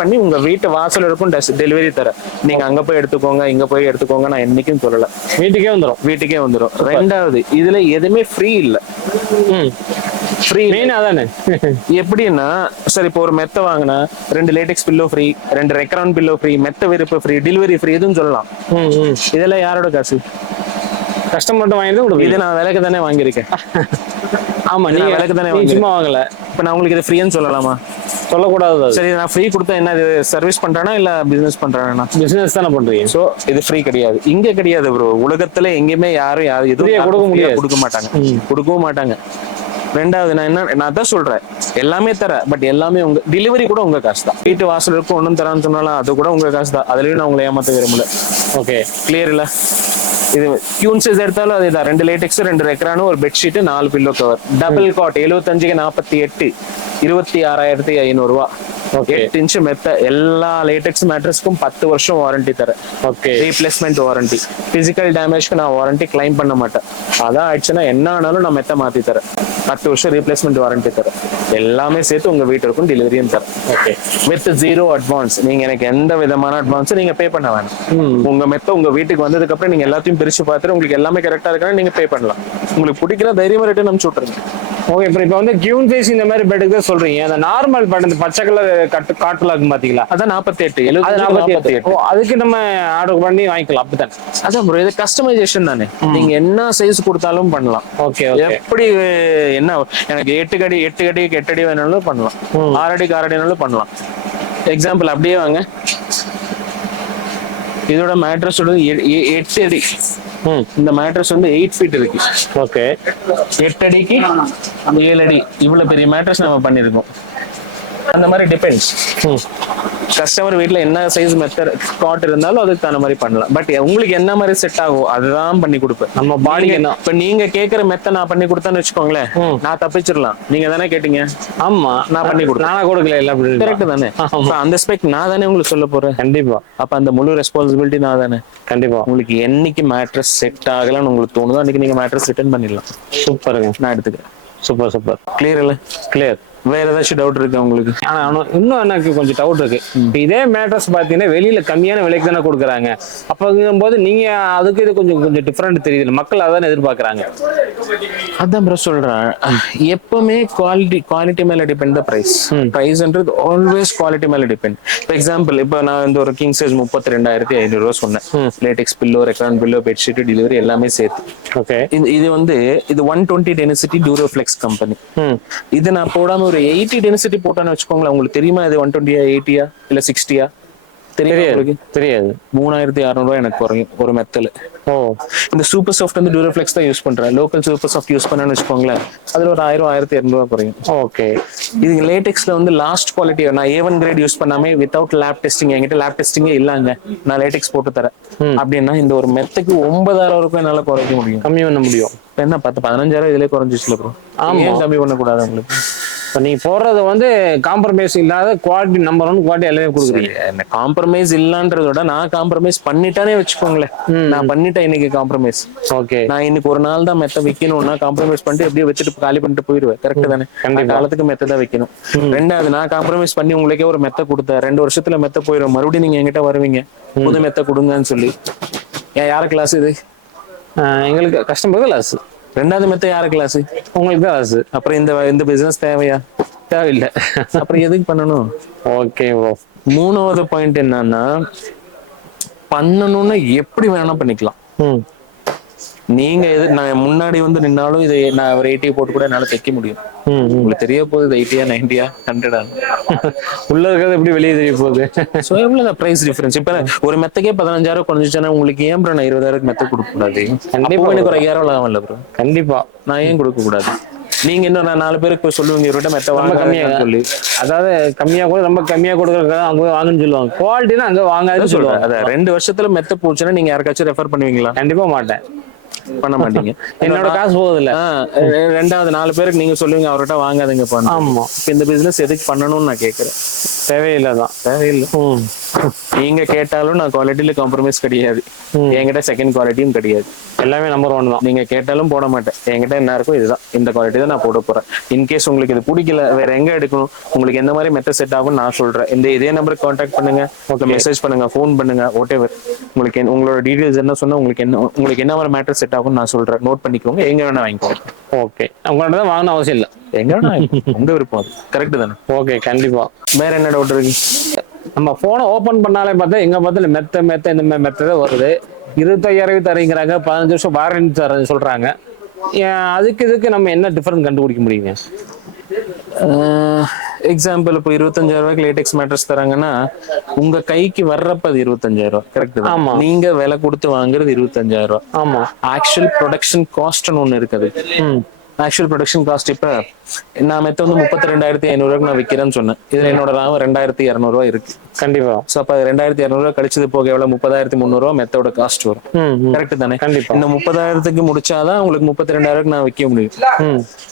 பண்ணி உங்க வீட்டு வாசல் இருக்கும் டெலிவரி தர. நீங்க அங்க போய் எடுத்துக்கோங்க, இங்க போய் எடுத்துக்கோங்க நான் என்னைக்கும் சொல்லல. வீட்டுக்கே வந்துடும். ரெண்டாவது, இதுல எதுவுமே ஃப்ரீ இல்ல. ஃப்ரீ மெயின் அதானே. எப்படின்னா சார், இப்போ ஒரு மெத்த வாங்கினா 2 LaTeX pillow free, 2 Recron pillow free, மெத்த விருப்பு ஃப்ரீ, டெலிவரி ஃப்ரீ, எதுவும் சொல்லலாம். இதெல்லாம் யாரோட காசு? கஸ்டமர் வாங்கினது. இது நான் விலைக்கு தானே வாங்கியிருக்கேன். ஆமா, நீங்க விலைக்கு தானே சும்மா வாங்கல. இப்ப நான் உங்களுக்கு இது ஃப்ரீன்னு சொல்லலாமா? சொல்லக்கூடாது. சரி, நான் ஃப்ரீ கொடுத்தா என்ன, இது சர்வீஸ் பண்றானா இல்ல பிசினஸ் பண்றானா? பிசினஸ் தானே பண்றீங்க. சோ இது ஃப்ரீ கிடையாது, இங்க கிடையாது ப்ரோ. உலகத்துல எங்கேயுமே யாரும் எதுவும் கொடுக்க மாட்டாங்க, கொடுக்கவும் மாட்டாங்க. ரெண்டாவது நான் தான் சொல்றேன், எல்லாமே தரேன், பட் எல்லாமே உங்க டெலிவரி கூட உங்க காசு தான். வீட்டு வாசலுக்கு ஒன்றும் தரான்னு சொன்னாலும் அது கூட உங்க காசு தான். அதுலயும் நான் உங்களை ஏமாத்த விரும்பல. ஓகே, கிளியர் இல்ல? இது கியூன் சைஸ் எடுத்தாலும் அதேதான். 2 லேட்டெக்ஸ், 2 ரெக்ரானு, ஒரு bedsheet, 4 pillow cover, double cot 75க்கு 48, 26,500 ரூபா. 8 இன்ச் மெத்த, எல்லா லேட்டெக்ஸ் மேட்ரஸ்க்கும் 10 வருஷம் வாரண்டி தரேன். Okay, replacement warranty. பிசிக்கல் டேமேஜ்க்கு நான் வாரண்டி கிளைம் பண்ண மாட்டேன். அதான் ஆயிடுச்சுன்னா என்ன ஆனாலும் நான் மெத்த மாத்தி தரேன். 10 வருஷம் ரீப்ளேஸ்மெண்ட் வாரண்டி தரேன். எல்லாமே சேர்த்து உங்க வீட்டுக்கும் டெலிவரியும் தரேன். Okay, with 0 advance. நீங்க எனக்கு எந்த விதமான அட்வான்ஸும் நீங்க பே பண்ண வேணாம். உங்க மெத்த உங்க வீட்டுக்கு வந்ததுக்கு அப்புறம் நீங்க எல்லாத்தையும் பிரிச்சு பார்த்துட்டு உங்களுக்கு எல்லாமே கரெக்டா இருக்கான்னு நீங்க பே பண்ணலாம். உங்களுக்கு பிடிக்கிற தைரியமா ரிட்டர்ன் அனுப்பிச்சு விட்டுருங்க. ஓகே, இப்போ வந்து கியூன் சைஸ் இந்த மாதிரி பெட்டுக்கு தான் சொல்றீங்க. அந்த நார்மல் பெட், இந்த பச்சை கலர் காட்டுல இருக்கு பாத்தீங்களா, அதான் 48, அது 48. அதுக்கு நம்ம ஆர்டர் பண்ணி வாங்கிக்கலாம் அப்படித்தானே? அதான் ப்ரோ, இது கஸ்டமைசேஷன் தானே. நீங்க என்ன சைஸ் கொடுத்தாலும் பண்ணலாம். ஓகே, எப்படி என்ன எனக்கு 8 அடி 8 அடி வேணாலும் பண்ணலாம், 6 அடிக்கு 6 அடினாலும் பண்ணலாம். எக்ஸாம்பிள் அப்படியே வாங்க. இதோட மேட்ரஸ் 8 அடி. இந்த மேட்ரஸ் வந்து 8 ஃபீட் இருக்கு. ஓகே, 8 அடிக்கு 7 அடி, இவ்வளவு பெரிய மேட்ரஸ் நம்ம பண்ணிருக்கோம். அந்த மாதிரி டிபெண்ட்ஸ். கஸ்டமர் வீட்ல என்ன சைஸ் மெத்தட் காட் இருந்தாலும் அதுக்கு தகுந்த மாதிரி பண்ணலாம். பட் உங்களுக்கு என்ன மாதிரி செட் ஆகும் அதுதான் பண்ணி கொடுப்பேன். நம்ம பாடி என்ன இப்ப நீங்க கேட்கிற மெத்த நான் பண்ணி கொடுத்தேன்னு வச்சுக்கோங்களேன், நான் தப்பிச்சிடலாம். நீங்க தானே கேட்டீங்க. ஆமா, நான் பண்ணி கொடுத்தேன். நான் கொடுக்கல, இல்ல கரெக்ட் தானே? அந்த ஸ்பெக் நான் தானே உங்களுக்கு சொல்ல போறேன். கண்டிப்பா. அப்ப அந்த முழு ரெஸ்பான்சிபிலிட்டி நான் தானே. கண்டிப்பா. உங்களுக்கு என்னைக்கு மேட்ரஸ் செட் ஆகலன்னு உங்களுக்கு தோணுதோ அன்னைக்கு நீங்க மேட்ரஸ் ரிட்டர்ன் பண்ணிடலாம். சூப்பருங்க, நான் எடுத்துக்கிறேன். சூப்பர். கிளியர் இல்ல? கிளியர். வேற ஏதாச்சும் டவுட் இருக்கு உங்களுக்கு? ஆனா இன்னும் எனக்கு கொஞ்சம் டவுட் இருக்கு. இதே மேட்ரஸ் பாத்தீங்கன்னா வெளியில கம்மியான விலைக்கு தானே கொடுக்குறாங்க. அப்போது நீங்க அதுக்கு இது கொஞ்சம் டிஃபரெண்ட் தெரியுது. மக்கள் அதான் எதிர்பார்க்கறாங்க. அதான் ப்ரோ சொல்றேன், எப்பவுமே குவாலிட்டி மேல டிபெண்ட் த பிரைஸ். பிரைஸ்ன்றது ஆல்வேஸ் குவாலிட்டி மேல டிபெண்ட். ஃபார் எக்ஸாம்பிள், இப்போ நான் இந்த ஒரு கிங் சைஸ் 32,500 ரூபா சொன்னேன். Latex pillow, Recron pillow, bedsheet, delivery எல்லாமே சேர்த்து. ஓகே, இது வந்து இது 120 டென்சிட்டி டியூரோஃப்ளெக்ஸ் கம்பெனி. இது நான் போடாம ஒரு 80 டென்சிட்டி போட்டான்னு வச்சுக்கோங்களேன். உங்களுக்கு தெரியுமா இது 120 80 இல்ல 60? தெரியாது. 3,600 ரூபாய் எனக்கு குறையும் ஒரு மெத்தல. இந்த சூப்பர் சாஃப்ட் வந்து டியூரோஃப்ளெக்ஸ் தான் யூஸ் பண்றேன். லோக்கல் சூப்பர் சாஃப்ட் யூஸ் பண்ணேன்னு வச்சுக்கோங்களேன், அதுல ஒரு 1000 1,200 ரூபாய் குறையும். ஓகே, இது லேட்டெக்ஸ்ல வந்து லாஸ்ட் குவாலிட்டி. நான் A1 கிரேட் யூஸ் பண்ணாம வித்தவுட் லேப் டெஸ்டிங், என்கிட்ட லேப் டெஸ்டிங்கே இல்லாங்க, நான் லேட்டெக்ஸ் போட்டு தரேன் அப்படின்னா இந்த ஒரு மெத்துக்கு 9,000 ரூபாய் என்னால குறைக்க முடியும், கம்மி பண்ண முடியும். என்ன 10-15,000 இதுல குறைஞ்சிச்சுல ப்ரோ. ஏன் கம்மி பண்ணக்கூடாது உங்களுக்கு? இப்போ நீங்க போடுறது வந்து காம்ப்ரமைஸ் இல்லாத குவாலிட்டி, நம்பர் 1 குவாலிட்டி எல்லாமே கொடுக்குறீங்க. என்ன காம்ப்ரமைஸ் இல்லன்றதோட நான் காம்ப்ரமைஸ் பண்ணிட்டானே வச்சுக்கோங்களேன். நான் பண்ணிட்டேன் இன்னைக்கு காம்ப்ரமைஸ். ஓகே, நான் இன்னைக்கு ஒரு நாள் தான் மெத்த வைக்கணும்னா காம்ப்ரமைஸ் பண்ணிட்டு எப்படியே வச்சுட்டு காலி பண்ணிட்டு போயிடுவேன். கரெக்ட் தானே? காலத்துக்கு மெத்த தான் வைக்கணும். ரெண்டாவது, நான் காம்ப்ரமைஸ் பண்ணி உங்களுக்கே ஒரு மெத்த கொடுத்தேன், 2 வருஷத்துல மெத்த போயிடும். மறுபடியும் நீங்க என்கிட்ட வருவீங்க, புது மெத்த கொடுங்கன்னு சொல்லி. யார கிளாஸ் இது? எங்களுக்கு கஸ்டமருக்கு கிளாஸ். ரெண்டாவது மெத்த யார கிளாஸ்? உங்களுக்கு தான் கிளாஸ். அப்புறம் இந்த பிசினஸ் தேவையா? தேவையில்லை. அப்புறம் எதுக்கு பண்ணணும்? Okay bro. 3வது பாயிண்ட் என்னன்னா, பண்ணணும்னா எப்படி வேணா பண்ணிக்கலாம். நீங்க நான் முன்னாடி வந்து நின்னாலும் இதை நான் ஒரு 80 போட்டு கூட என்னால தைக்க முடியும். உங்களுக்கு தெரிய போகுது 80 90 100 உள்ள இருக்கிறது எப்படி வெளியே தெரிய போகுது? சோ எவ்வளவு பிரைஸ் டிஃபரன்ஸ். இப்ப ஒரு மெத்தக்கே 15,000 குறைஞ்சிச்சுன்னா உங்களுக்கு ஏன் ப்ரோ நான் 20,000 மெத்த கொடுக்க கூடாது? கண்டிப்பா எனக்கு ஒரு 5,000 லாபம் இல்ல ப்ரோ. கண்டிப்பா நான் ஏன் கொடுக்க கூடாது? நீங்க இன்னும் 4 பேருக்கு போய் சொல்லுவீங்க இவர்கிட்ட மெத்த வாங்க கம்மியா சொல்லி. அதாவது கம்மியா கூட ரொம்ப கம்மியா கொடுக்கறதா அங்க வாங்கன்னு சொல்லுவாங்க. குவாலிட்டினா அங்க வாங்காதுன்னு சொல்லுவாங்க. அதான் 2 வருஷத்துல மெத்த போச்சுன்னா நீங்க யாருக்காச்சும் ரெஃபர் பண்ணுவீங்களா? கண்டிப்பா மாட்டேன், பண்ண மாட்டீங்க. என்னோட காசு போகுது இல்ல. ரெண்டாவது 4 பேருக்கு நீங்க சொல்லுவீங்க அவர்கிட்ட வாங்காதீங்க. ஆமா, இந்த பிசினஸ் எதுக்கு பண்ணணும்னு நான் கேட்கறேன். தேவையில்லைதான், தேவையில்லை. நீங்க கேட்டாலும் நான் குவாலிட்டியில காம்ப்ரமைஸ் கிடையாது. என்கிட்ட செகண்ட் குவாலிட்டியும் கிடையாது, எல்லாமே நம்பர் 1 தான். நீங்க கேட்டாலும் போட மாட்டேன். என்கிட்ட என்ன இருக்கும் இதுதான், இந்த குவாலிட்டி தான் நான் போட போறேன். இன்கேஸ் உங்களுக்கு இது பிடிக்கல, வேற எங்க எடுக்கணும், உங்களுக்கு எந்த மாதிரி மெத்தட் செட் ஆகும் நான் சொல்றேன். இதே நம்பருக்கு கான்டாக்ட் பண்ணுங்க, மெசேஜ் பண்ணுங்க, ஃபோன் பண்ணுங்க, வாட் எவர். உங்களுக்கு உங்களோட டீடைல்ஸ் என்ன சொன்னா உங்களுக்கு என்ன மாதிரி மேட்டர் செட் ஆகும் நான் சொல்றேன். நோட் பண்ணிக்கோங்க, எங்க வேணா வாங்கிக்கோங்க. ஓகே, உங்கள்ட்ட தான் வாங்கணும் அவசியம் இல்லை, எங்க வேணா உங்க விருப்பம் அது. கரெக்ட் தானே? ஓகே, கண்டிப்பா. வேற என்ன டவுட் இருக்கு? நம்ம போனை ஓபன் பண்ணாலே பார்த்தா எங்க பார்த்தாலும் மெத்த இந்த மெத்ததே வருது. 25,000 தரீங்கிறாங்க, 15 வருஷம் வாரண்டி தரேன்னு சொல்றாங்க. இதுக்கு நம்ம என்ன டிஃபரன்ஸ் கண்டுபிடிக்க முடியுங்க? எக்ஸாம்பிள், இப்போ 25,000 ரூபாய்க்கு லேட்டெக்ஸ் மேட்ரஸ் தராங்கன்னா உங்க கைக்கு வர்றப்ப அது 25,000 கரெக்ட்? ஆமா, நீங்க விலை கொடுத்து வாங்குறது 25,000. ஆமா, ஆக்சுவல் ப்ரொடக்ஷன் காஸ்ட்னு ஒண்ணு இருக்குது. ஆக்சுவல் ப்ரொடக்ஷன் காஸ்ட் இப்ப நான் மெத்த வந்து 32,500 நான் விற்கிறேன்னு சொன்னேன். இதுல என்னோட லாபம் 2,200 இருக்கு. கண்டிப்பா. சோ அப்ப 2,200 கழிச்சது போக எவ்வளவு 30,300 மெத்தோட காஸ்ட் வரும். கரெக்ட் தானே? கண்டிப்பா. இந்த 30,000க்கு முடிச்சாதான் உங்களுக்கு 32,000 நான் விற்க முடியும்.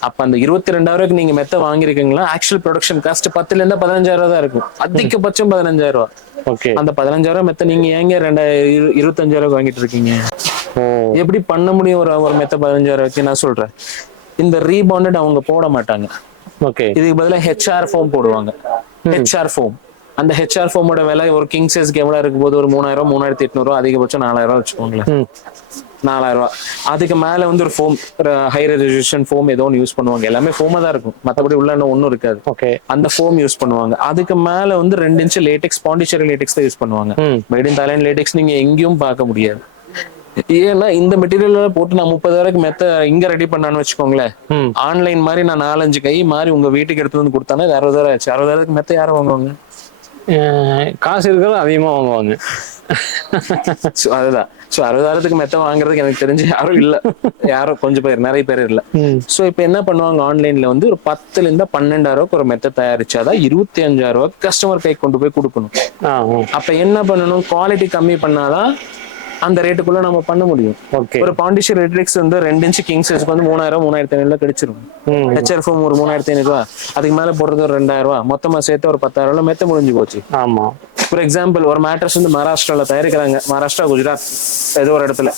அப்ப அந்த 22,000 நீங்க மெத்த வாங்கிருக்கீங்களா, ஆக்சுவல் ப்ரொடக்ஷன் காஸ்ட் 10ல இருந்து 15,000 தான் இருக்கும். அதிகபட்சம் 15,000. ஓகே. அந்த 15,000 மெத்த நீங்க ஏங்க 25,000 வாங்கிட்டு இருக்கீங்க? எப்படி பண்ண முடியும் ஒரு மெத்த 15,000? நான் சொல்றேன், இந்த ரீபாண்டட் அவங்க போட மாட்டாங்க. ஓகே. இதுக்கு பதிலா ஹெச்ஆர் ஃபோம் போடுவாங்க. ஹெச்ஆர் ஃபோம், அந்த ஹெச்ஆர் ஃபோமோட விலை ஒரு கிங் சைஸ்க்கு எவ்வளவு இருக்கும் போது ஒரு 3,000 3,800 அதிகபட்சம் 4,000 வச்சுக்கோங்களேன். 4,000. அதுக்கு மேல வந்து ஒரு ஃபோம், ஹை ரெசல்யூஷன் ஃபோம் ஏதோ ஒன்று யூஸ் பண்ணுவாங்க. எல்லாமே ஃபோமா தான் இருக்கும், மற்றபடி உள்ள ஒன்றும் இருக்காது. ஓகே. அந்த ஃபோம் யூஸ் பண்ணுவாங்க. அதுக்கு மேல வந்து 2 இன்ச் லேட்டெக்ஸ், பாண்டிச்சேரி லேட்டெக்ஸ் தான் யூஸ் பண்ணுவாங்க. மேட் இன் தாய்லாந்து லேட்டெக்ஸ் நீங்க எங்கேயும் பார்க்க முடியாது. ஏன்னா இந்த மெட்டீரியல் போட்டு நான் 30,000 மெத்த இங்க ரெடி பண்ணான்னு வச்சுக்கோங்களேன், ஆன்லைன் மாதிரி நான் 4-5 கை மாதிரி உங்க வீட்டுக்கு எடுத்து வந்து கொடுத்தானே 60,000 ஆச்சு. 60,000 மெத்த யாரும் வாங்குவாங்க? காசு இருக்கிறது அதிகமா வாங்குவாங்க. அதுதான். சோ 60,000 மெத்த வாங்குறதுக்கு எனக்கு தெரிஞ்சு யாரும் இல்ல, யாரும் கொஞ்சம் பேர், நிறைய பேர் இல்ல. சோ இப்ப என்ன பண்ணுவாங்க, ஆன்லைன்ல வந்து ஒரு 10ல இருந்து 12,000 ஒரு மெத்த தயாரிச்சாதான் 25,000 கஸ்டமர் கை கொண்டு போய் கொடுக்கணும். அப்ப என்ன பண்ணணும், குவாலிட்டி கம்மி பண்ணாதான் அந்த ரேட்டுக்குள்ள நம்ம பண்ண முடியும். ஒரு பாண்டிச்சேரி ரெட்ரிக்ஸ் வந்து 2 இன்ச் கிங் சைஸ்க்கு வந்து 3,000 3,500 கிடைச்சிரும். ஹெச்ஆர் ஃபோம் ஒரு 3,500, அதுக்கு மேல போடுறது ஒரு 2,000, மொத்தமா சேர்த்து ஒரு 10,000 மெத்த முடிஞ்சு போச்சு. ஆமா. ஃபார் எக்ஸாம்பிள் ஒரு மேட்ரஸ் வந்து மகாராஷ்டிரால தயாரிக்கிறாங்க, மகாராஷ்டிரா குஜராத் ஏதோ ஒரு இடத்துல.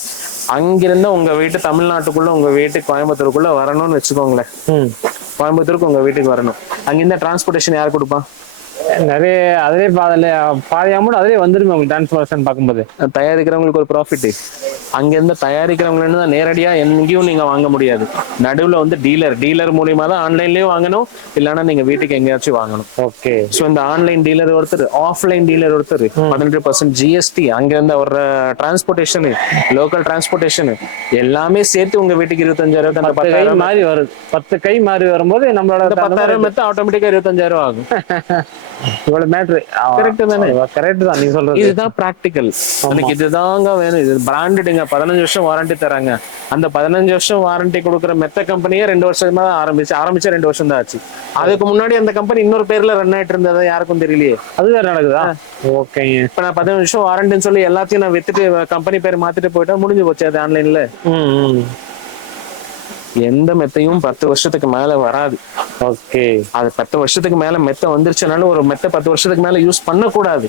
அங்கிருந்து உங்க வீட்டு தமிழ்நாட்டுக்குள்ள உங்க வீட்டு கோயம்புத்தூருக்குள்ள வரணும்னு வச்சுக்கோங்களேன். கோயம்புத்தூருக்கு உங்க வீட்டுக்கு வரணும். அங்கிருந்த டிரான்ஸ்போர்டேஷன் யார் கொடுப்பா? நிறைய அதிலே பாதி அமௌண்ட் அதிலே வந்துருமே உங்களுக்கு டிரான்ஸ்போர்டேஷன் பார்க்கும்போது. தயாரிக்கிறவங்களுக்கு ஒரு ப்ராஃபிட். அங்கிருந்து தயாரிக்கிறவங்க நேரடியா எங்கேயும் நீங்க வாங்க முடியாது. நடுவுல வந்து டீலர் மூலியமா தான் ஆன்லைன்லயும் வாங்கணும், இல்லைன்னா நீங்க வீட்டுக்கு எங்கேயாச்சும் வாங்கணும். ஓகே. சோ இந்த ஆன்லைன் டீலர் ஒருத்தர், ஆஃப்லைன் டீலர் ஒருத்தர், 18% ஜிஎஸ்டி, அங்க இருந்து ஒரு டிரான்ஸ்போர்டேஷன், லோக்கல் டிரான்ஸ்போர்டேஷன் எல்லாமே சேர்த்து உங்க வீட்டுக்கு 25,000 10 மாறி வருது. 10 கை மாறி வரும்போது நம்மளோட 10,000 மெத்த ஆட்டோமேட்டிக்கா 25,000 ஆகும். இவ்வளவு மேட்ரு கரெக்ட் தானே? கரெக்ட் தான் நீங்க சொல்றது. இதுதான் பிராக்டிக்கல். எனக்கு இதுதாங்க வேணும். இது பிராண்டடுங்க, 15 வருஷம் வாரண்டி தராங்க. அந்த 15 வருஷம் வாரண்டி கொடுக்குற மெத்த கம்பெனியே 2 வருஷமா தான் ஆரம்பிச்சு 2 வருஷம் தான் ஆச்சு. அதுக்கு முன்னாடி அந்த கம்பெனி இன்னொரு பேர்ல ரன் ஆயிட்டு இருந்தது, யாருக்கும் தெரியலையே. அது வேற நடக்குதா? ஓகேங்க. இப்ப நான் 15 வருஷம் வாரண்டின்னு சொல்லி எல்லாத்தையும் நான் வித்துட்டு கம்பெனி பேர் மாத்திட்டு போயிட்டா முடிஞ்சு போச்சு அது ஆன்லைன்ல. எந்த மெத்தையும் 10 வருஷத்துக்கு மேல வராது. ஓகே. அது 10 வருஷத்துக்கு மேல மெத்த வந்துருச்சுனாலும் ஒரு மெத்த 10 வருஷத்துக்கு மேல யூஸ் பண்ணக்கூடாது.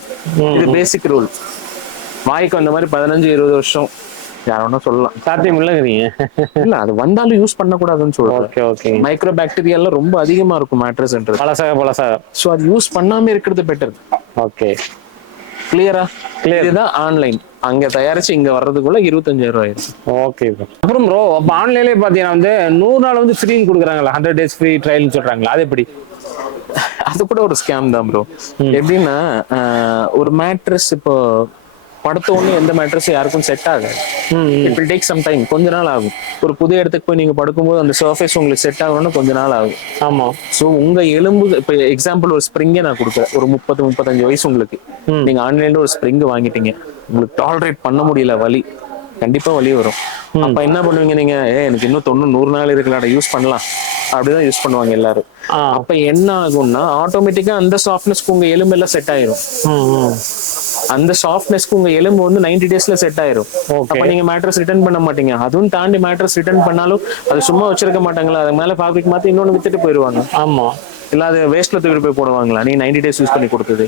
இது பேசிக் ரூல். வாய்க்கு அந்த மாதிரி 15-20 வருஷம் யாரும் சொல்லலாம், சாத்தியம் இல்லைங்கிறீங்க. இல்ல அது வந்தாலும் யூஸ் பண்ணக்கூடாதுன்னு சொல்றேன். Okay okay. மைக்ரோ பாக்டீரியா எல்லாம் ரொம்ப அதிகமா இருக்கும் மேட்ரஸ்ன்றது. பழசாக சோ அது யூஸ் பண்ணாம இருக்கிறது பெட்டர். ஓகே. கிளியரா? இதுதான் ஆன்லைன். அங்க தயாரிச்சு இங்க வர்றதுக்குள்ள 25,000 ஆயிரும். ஓகே. அப்புறம் ப்ரோ, அப்ப ஆன்லைன்லயே பாத்தீங்கன்னா வந்து 100 நாள் வந்து ஃப்ரீன்னு கொடுக்குறாங்களா, 100 days ஃப்ரீ ட்ரையல்னு சொல்றாங்களா, அது எப்படி? அது கூட ஒரு ஸ்கேம் தான் ப்ரோ. எப்படின்னா ஒரு மேட்ரஸ் இப்போ படுத்த உடனே எந்த மேட்ரஸும் யாருக்கும் செட் ஆகாது. It will take some time, கொஞ்ச நாள் ஆகும். ஒரு புது இடத்துக்கு போய் நீங்க படுக்கும்போது அந்த சர்ஃபேஸ் உங்களுக்கு செட் ஆகணும்னு கொஞ்ச நாள் ஆகும். ஆமா. சோ உங்க எலும்பு, இப்ப எக்ஸாம்பிள் ஒரு ஸ்ப்ரிங்கை நான் கொடுக்குறேன், ஒரு 30-35 வயசு உங்களுக்கு, நீங்க ஆன்லைன்ல ஒரு ஸ்ப்ரிங் வாங்கிட்டீங்க, உங்களுக்கு டாலரேட் பண்ண முடியல, வலி, கண்டிப்பா வலி வரும். அப்ப என்ன பண்ணுவீங்க நீங்க, எனக்கு இன்னும் 90-100 நாள் இருக்குல்ல, யூஸ் பண்ணலாம் அப்படிதான் யூஸ் பண்ணுவாங்க எல்லாரும். அப்ப என்ன ஆகும்னா ஆட்டோமேட்டிக்கா அந்த சாஃப்ட்னஸ்க்கு உங்க எலும்பு எல்லாம் செட் ஆயிரும். அந்த சாஃப்ட்னஸ்க்கு உங்க எலும்பு வந்து 90 daysல செட் ஆயிரும். அப்ப நீங்க மேட்ரஸ் ரிட்டர்ன் பண்ண மாட்டீங்க. அதுவும் தாண்டி மேட்ரஸ் ரிட்டர்ன் பண்ணாலும் அது சும்மா வச்சிருக்க மாட்டாங்களா, அது மேல ஃபேப்ரிக் மாத்தி இன்னொன்னு வித்துட்டு போயிருவாங்க. ஆமா. இல்ல அது வேஸ்ட்ல தூக்கிட்டு போய் போடுவாங்களா, நீ 90 days யூஸ் பண்ணி கொடுத்தது.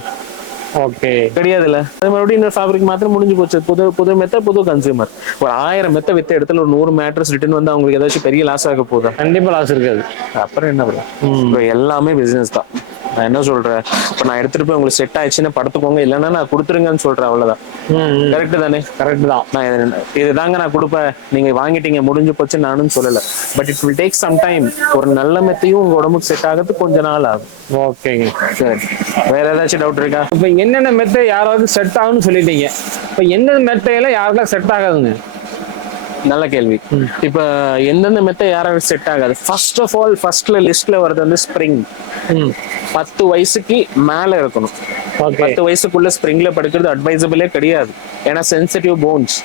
ஓகே. கிடையாதுல்ல. அது மறுபடியும் இந்த ஃபேப்ரிக் மாத்திரம் முடிஞ்சு போச்சு. புது மெத்த, புது கன்சியூமர். ஒரு 1000 மெத்த வித்த இடத்துல ஒரு 100 மேட்ரஸ் ரிட்டர்ன் வந்து அவங்களுக்கு ஏதாச்சும் பெரிய லாஸ் ஆக போகுதா? கண்டிப்பா லாஸ் இருக்காது. அப்புறம் என்ன பண்ணும், எல்லாமே பிசினஸ் தான். நான் என்ன சொல்றேன், இப்ப நான் எடுத்துட்டு போய் உங்களுக்கு செட் ஆயிடுச்சுன்னு படுத்துக்கோங்க, இல்லைன்னா நான் கொடுத்துருங்கன்னு சொல்றேன், அவ்வளவுதான். கரெக்ட் தானே? கரெக்ட் தான். நான் இதுதாங்க நான் கொடுப்பேன், நீங்க வாங்கிட்டீங்க முடிஞ்சு போச்சு நானும் சொல்லல. But it will take some time. ஒரு நல்ல மெத்தையும் உங்க உடம்புக்கு செட் ஆகிறது கொஞ்ச நாள் ஆகும். ஓகேங்க. சரி, வேற ஏதாச்சும் டவுட் இருக்கா? இப்ப என்னென்ன மெத்தை யாராவது செட் ஆகும்னு சொல்லிட்டீங்க, இப்ப என்னென்ன மெத்தையெல்லாம் யாருக்கெல்லாம் செட் ஆகாதுங்க? நல்ல கேள்வி. இப்ப எந்தெந்த மெத்த யாராவது செட் ஆகாது. ஃபர்ஸ்ட் ஆஃப் ஆல் ஃபர்ஸ்ட்ல லிஸ்ட்ல வருது வந்து ஸ்ப்ரிங். 10 வயசுக்கு மேல இருக்கணும். 10 வயசுக்குள்ள ஸ்ப்ரிங்ல படுக்கிறது அட்வைசபிளே கிடையாது. ஏன்னா சென்சிட்டிவ் போன்ஸ்.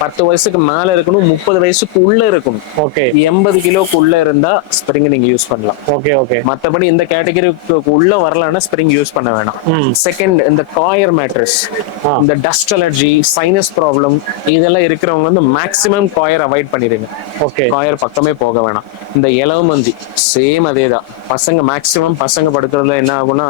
10 வயசுக்கு மேல இருக்கணும், 30 வயசுக்கு உள்ள இருக்கணும். ஓகே. 80 கிலோக்கு உள்ள இருந்தா ஸ்ப்ரிங் நீங்க யூஸ் பண்ணலாம். Okay okay. மத்தபடி இந்த கேட்டகரிக்கு உள்ள வரலன்னா ஸ்ப்ரிங் யூஸ் பண்ண வேணாம். செகண்ட், இந்த காயர் மேட்ரஸ், இந்த டஸ்ட் அலர்ஜி, சைனஸ் ப்ராப்ளம் இதெல்லாம் இருக்கிறவங்க வந்து மேக்ஸிமம் காயர் அவாய்ட் பண்ணிடுங்க. ஓகே. காயர் பக்கமே போக வேணாம். இந்த இளவமஞ்சி சேம் அதேதான். பசங்க மேக்ஸிமம் பசங்க படுக்கிறதுல என்ன ஆகும்னா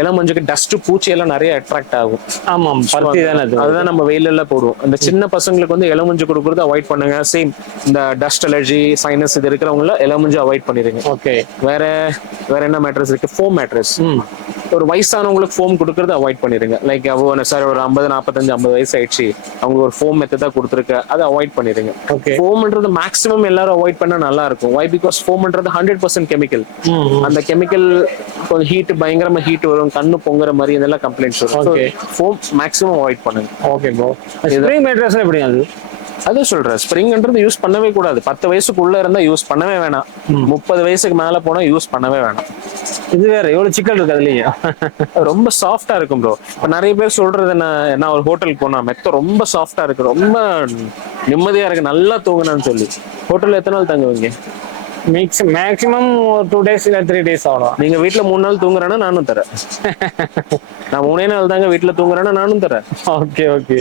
இளமஞ்சுக்கு டஸ்ட் பூச்சி எல்லாம் நிறைய அட்ராக்ட் ஆகும். ஆமாம், பருத்தி தானே அது. அதுதான் நம்ம வெயில எல்லாம் போடுவோம். இந்த சின்ன பசங்களுக்கு வந்து இளமஞ்சு கொடுக்கறது அவாய்ட் பண்ணுங்க. சேம் இந்த டஸ்ட் அலர்ஜி, சைனஸ் இது இருக்கிறவங்கள இளமஞ்சு அவாய்ட் பண்ணிடுங்க. ஓகே. வேற வேற என்ன மேட்ரஸ் இருக்கு? Foam mattress. ஒரு வயசானவங்களுக்கு ஃபோம் கொடுக்கறது அவாய்ட் பண்ணிடுங்க. லைக் சார் ஒரு 50 45 50 வயசு ஆயிடுச்சு, அவங்களுக்கு ஒரு ஃபோம் மெத்தடா கொடுத்துருக்க, அதை அவாய்ட் பண்ணிடுங்க. ஃபோம்ன்றது மேக்ஸிமம் எல்லாரும் அவாய்ட் பண்ணா நல்லா இருக்கும். வை? பிகாஸ் ஃபோம்ன்றது 100% கெமிக்கல். அந்த கெமிக்கல் கொஞ்சம் ஹீட், பயங்கரமா ஹீட் வரும், கண்ணு பொங்குற மாதிரி இதெல்லாம் கம்ப்ளைண்ட்ஸ் வரும். ஃபோம் மேக்ஸிமம் அவாய்ட் பண்ணுங்க. Okay bro. ஸ்ப்ரிங் மேட்ரஸ் எப்படி அது? அதான் சொல்றேன், ஸ்ப்ரிங்ன்றது யூஸ் பண்ணவே கூடாது. 10 வயசுக்குள்ள இருந்தா யூஸ் பண்ணவே வேணாம். 30 வயசுக்கு மேல போனா யூஸ் பண்ணவே வேணாம். இது வேற எவ்வளவு சிக்கல் இருக்கு அதுலயே. ரொம்ப சாஃப்டா இருக்கும் ப்ரோ. இப்ப நிறைய பேர் சொல்றது, நான் ஒரு ஹோட்டலுக்கு போனா மெத்த ரொம்ப சாஃப்டா இருக்கு, ரொம்ப நிம்மதியா இருக்கு, நல்லா தூங்குனான்னு சொல்லி. ஹோட்டல்ல எத்தனை நாள் தங்குவீங்க? மேக்ஸிமம் 2 days இல்ல 3 days ஆகலாம். நீங்க வீட்டுல 3 நாள் தூங்குறேன்னா நானும் தரேன். நான் 3 நாள் தாங்க வீட்டுல தூங்குறேன்னா நானும் தரேன். Okay okay.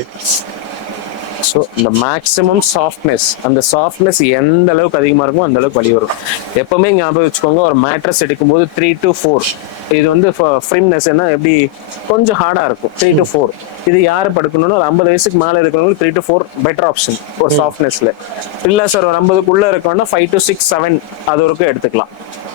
ஸோ இந்த மேக்ஸிமம் சாஃப்ட்னஸ், அந்த சாஃப்ட்னஸ் எந்த அளவுக்கு அதிகமா இருக்குமோ அந்த அளவுக்கு வலி வரும். எப்பவுமே ஞாபகம் வச்சுக்கோங்க, ஒரு மேட்ரஸ் எடுக்கும்போது 3 to 4. இது வந்து ஃப்ரிம்னஸ் என்ன எப்படி கொஞ்சம் ஹார்டா இருக்கும். 3 to 4 இது யாரு படுக்கணும்னா ஒரு 50 வயசுக்கு மேல இருக்கிறவங்களுக்கு 3 to 4 பெட்டர் ஆப்ஷன் ஒரு சாஃப்ட்னஸ்ல. இல்ல சார் ஒரு 50க்குள்ள இருக்கணும்னா 5 to 6 7 அது வரைக்கும் எடுத்துக்கலாம்.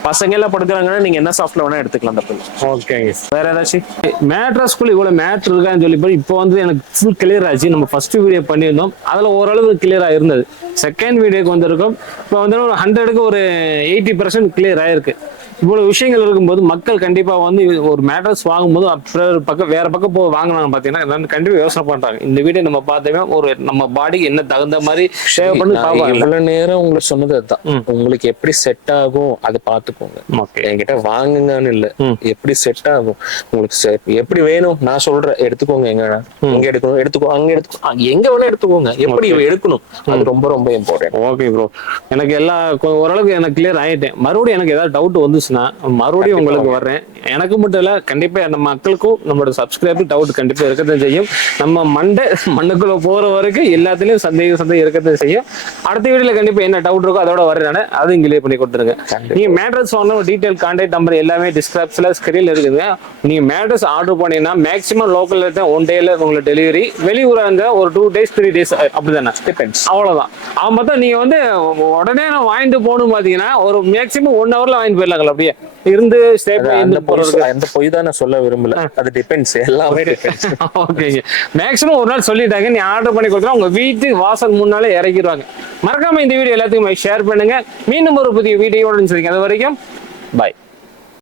பசங்க எல்லாம் படுக்கிறாங்கன்னா நீங்க என்ன சாஃப்ட்ல வேணா எடுத்துக்கலாம் தப்பு. ஓகே. வேற ஏதாச்சும் மேட்ரஸ்குள்ள இவ்வளவு மேட்ரு இருக்கான்னு சொல்லி இப்போ வந்து எனக்கு ஃபுல் கிளியர் ஆச்சு. நம்ம ஃபர்ஸ்ட் வீடியோ பண்ணியிருந்தோம், அதுல ஓரளவு கிளியரா இருந்தது. செகண்ட் வீடியோக்கு வந்திருக்கோம், இப்போ வந்து ஒரு 100க்கு ஒரு 80% கிளியர் ஆயிருக்கு. இவ்வளவு விஷயங்கள் இருக்கும்போது மக்கள் கண்டிப்பா வந்து ஒரு மேட்ரஸ் வாங்கும்போது பக்கம் வேற பக்கம் போய் வாங்கினாங்க பாத்தீங்கன்னா கண்டிப்பா யோசனை பண்றாங்க. இந்த வீடியோ நம்ம பார்த்தோமே ஒரு நம்ம பாடிக்கு என்ன தகுந்த மாதிரி சேவ் பண்ணி பார்ப்பாங்க. இவ்வளவு நேரம் உங்களுக்கு சொன்னது அதுதான். உங்களுக்கு எப்படி செட் ஆகும் அதை பாத்துக்கோங்க. என்கிட்ட வாங்குங்கன்னு இல்ல, எப்படி செட் ஆகும் உங்களுக்கு எப்படி வேணும் நான் சொல்றேன், எடுத்துக்கோங்க. எங்க எடுக்கணும் எடுத்துக்கோ, அங்க எடுத்துக்கோ, எங்க வேணா எடுத்துக்கோங்க. எப்படி எடுக்கணும் அது ரொம்ப ரொம்ப இம்பார்ட்டன்ட். ஓகே ப்ரோ, எனக்கு எல்லா ஓரளவுக்கு எனக்கு கிளியர் ஆயிட்டேன். மறுபடியும் எனக்கு ஏதாவது டவுட் வந்து மறுபடியும் உங்களுக்கு வர்றேன். எனக்கு மட்டும் இல்ல, கண்டிப்பா நம்ம மக்களுக்கும் நம்மளோட சப்ஸ்கிரைபர் டவுட் கண்டிப்பா இருக்கத்தான் செய்யும். நம்ம மண்ணுக்குள்ள போற வரைக்கும் எல்லாத்துலயும் சந்தேகம் இருக்கத்தான் செய்யும். அடுத்த வீடியோல கண்டிப்பா என்ன டவுட் இருக்கோ அதோட வர்றேன், அதுவும் கிளியர் பண்ணி கொடுத்துருங்க. நீங்க மேட்ரஸ் வாங்கின டீடைல் கான்டாக்ட் நம்பர் எல்லாமே டிஸ்கிரிப்ஷன்ல ஸ்கிரீன்ல இருக்குதுங்க. நீங்க மேட்ரஸ் ஆர்டர் பண்ணீங்கன்னா மேக்ஸிமம் லோக்கல்ல தான் 1 day உங்களுக்கு டெலிவரி. வெளியூரா இருந்தா ஒரு 2 days 3 days அப்படிதானே, டிபெண்ட்ஸ். அவ்வளவுதான். மொத்தம் நீங்க வந்து உடனே நான் வாங்கிட்டு போகணும் பாத்தீங்கன்னா ஒரு மேக்ஸிமம் 1 hourல வாங்கிட்டு போயிடலாங்களா? அப்படியே இருந்து அந்த பொய் தான் நான் சொல்ல விரும்பல, அது டிபெண்ட்ஸ், எல்லாமே டிபெண்ட்ஸ். ஓகேங்க. மேக்ஸிமம் ஒரு நாள் சொல்லிட்டாங்க, நீ ஆர்டர் பண்ணி கொடுத்தா உங்க வீட்டு வாசல் முன்னாலே இறக்கிடுவாங்க. மறக்காம இந்த வீடியோ எல்லாத்துக்கும் ஷேர் பண்ணுங்க. மீண்டும் ஒரு புதிய வீடியோட அது வரைக்கும் பாய்.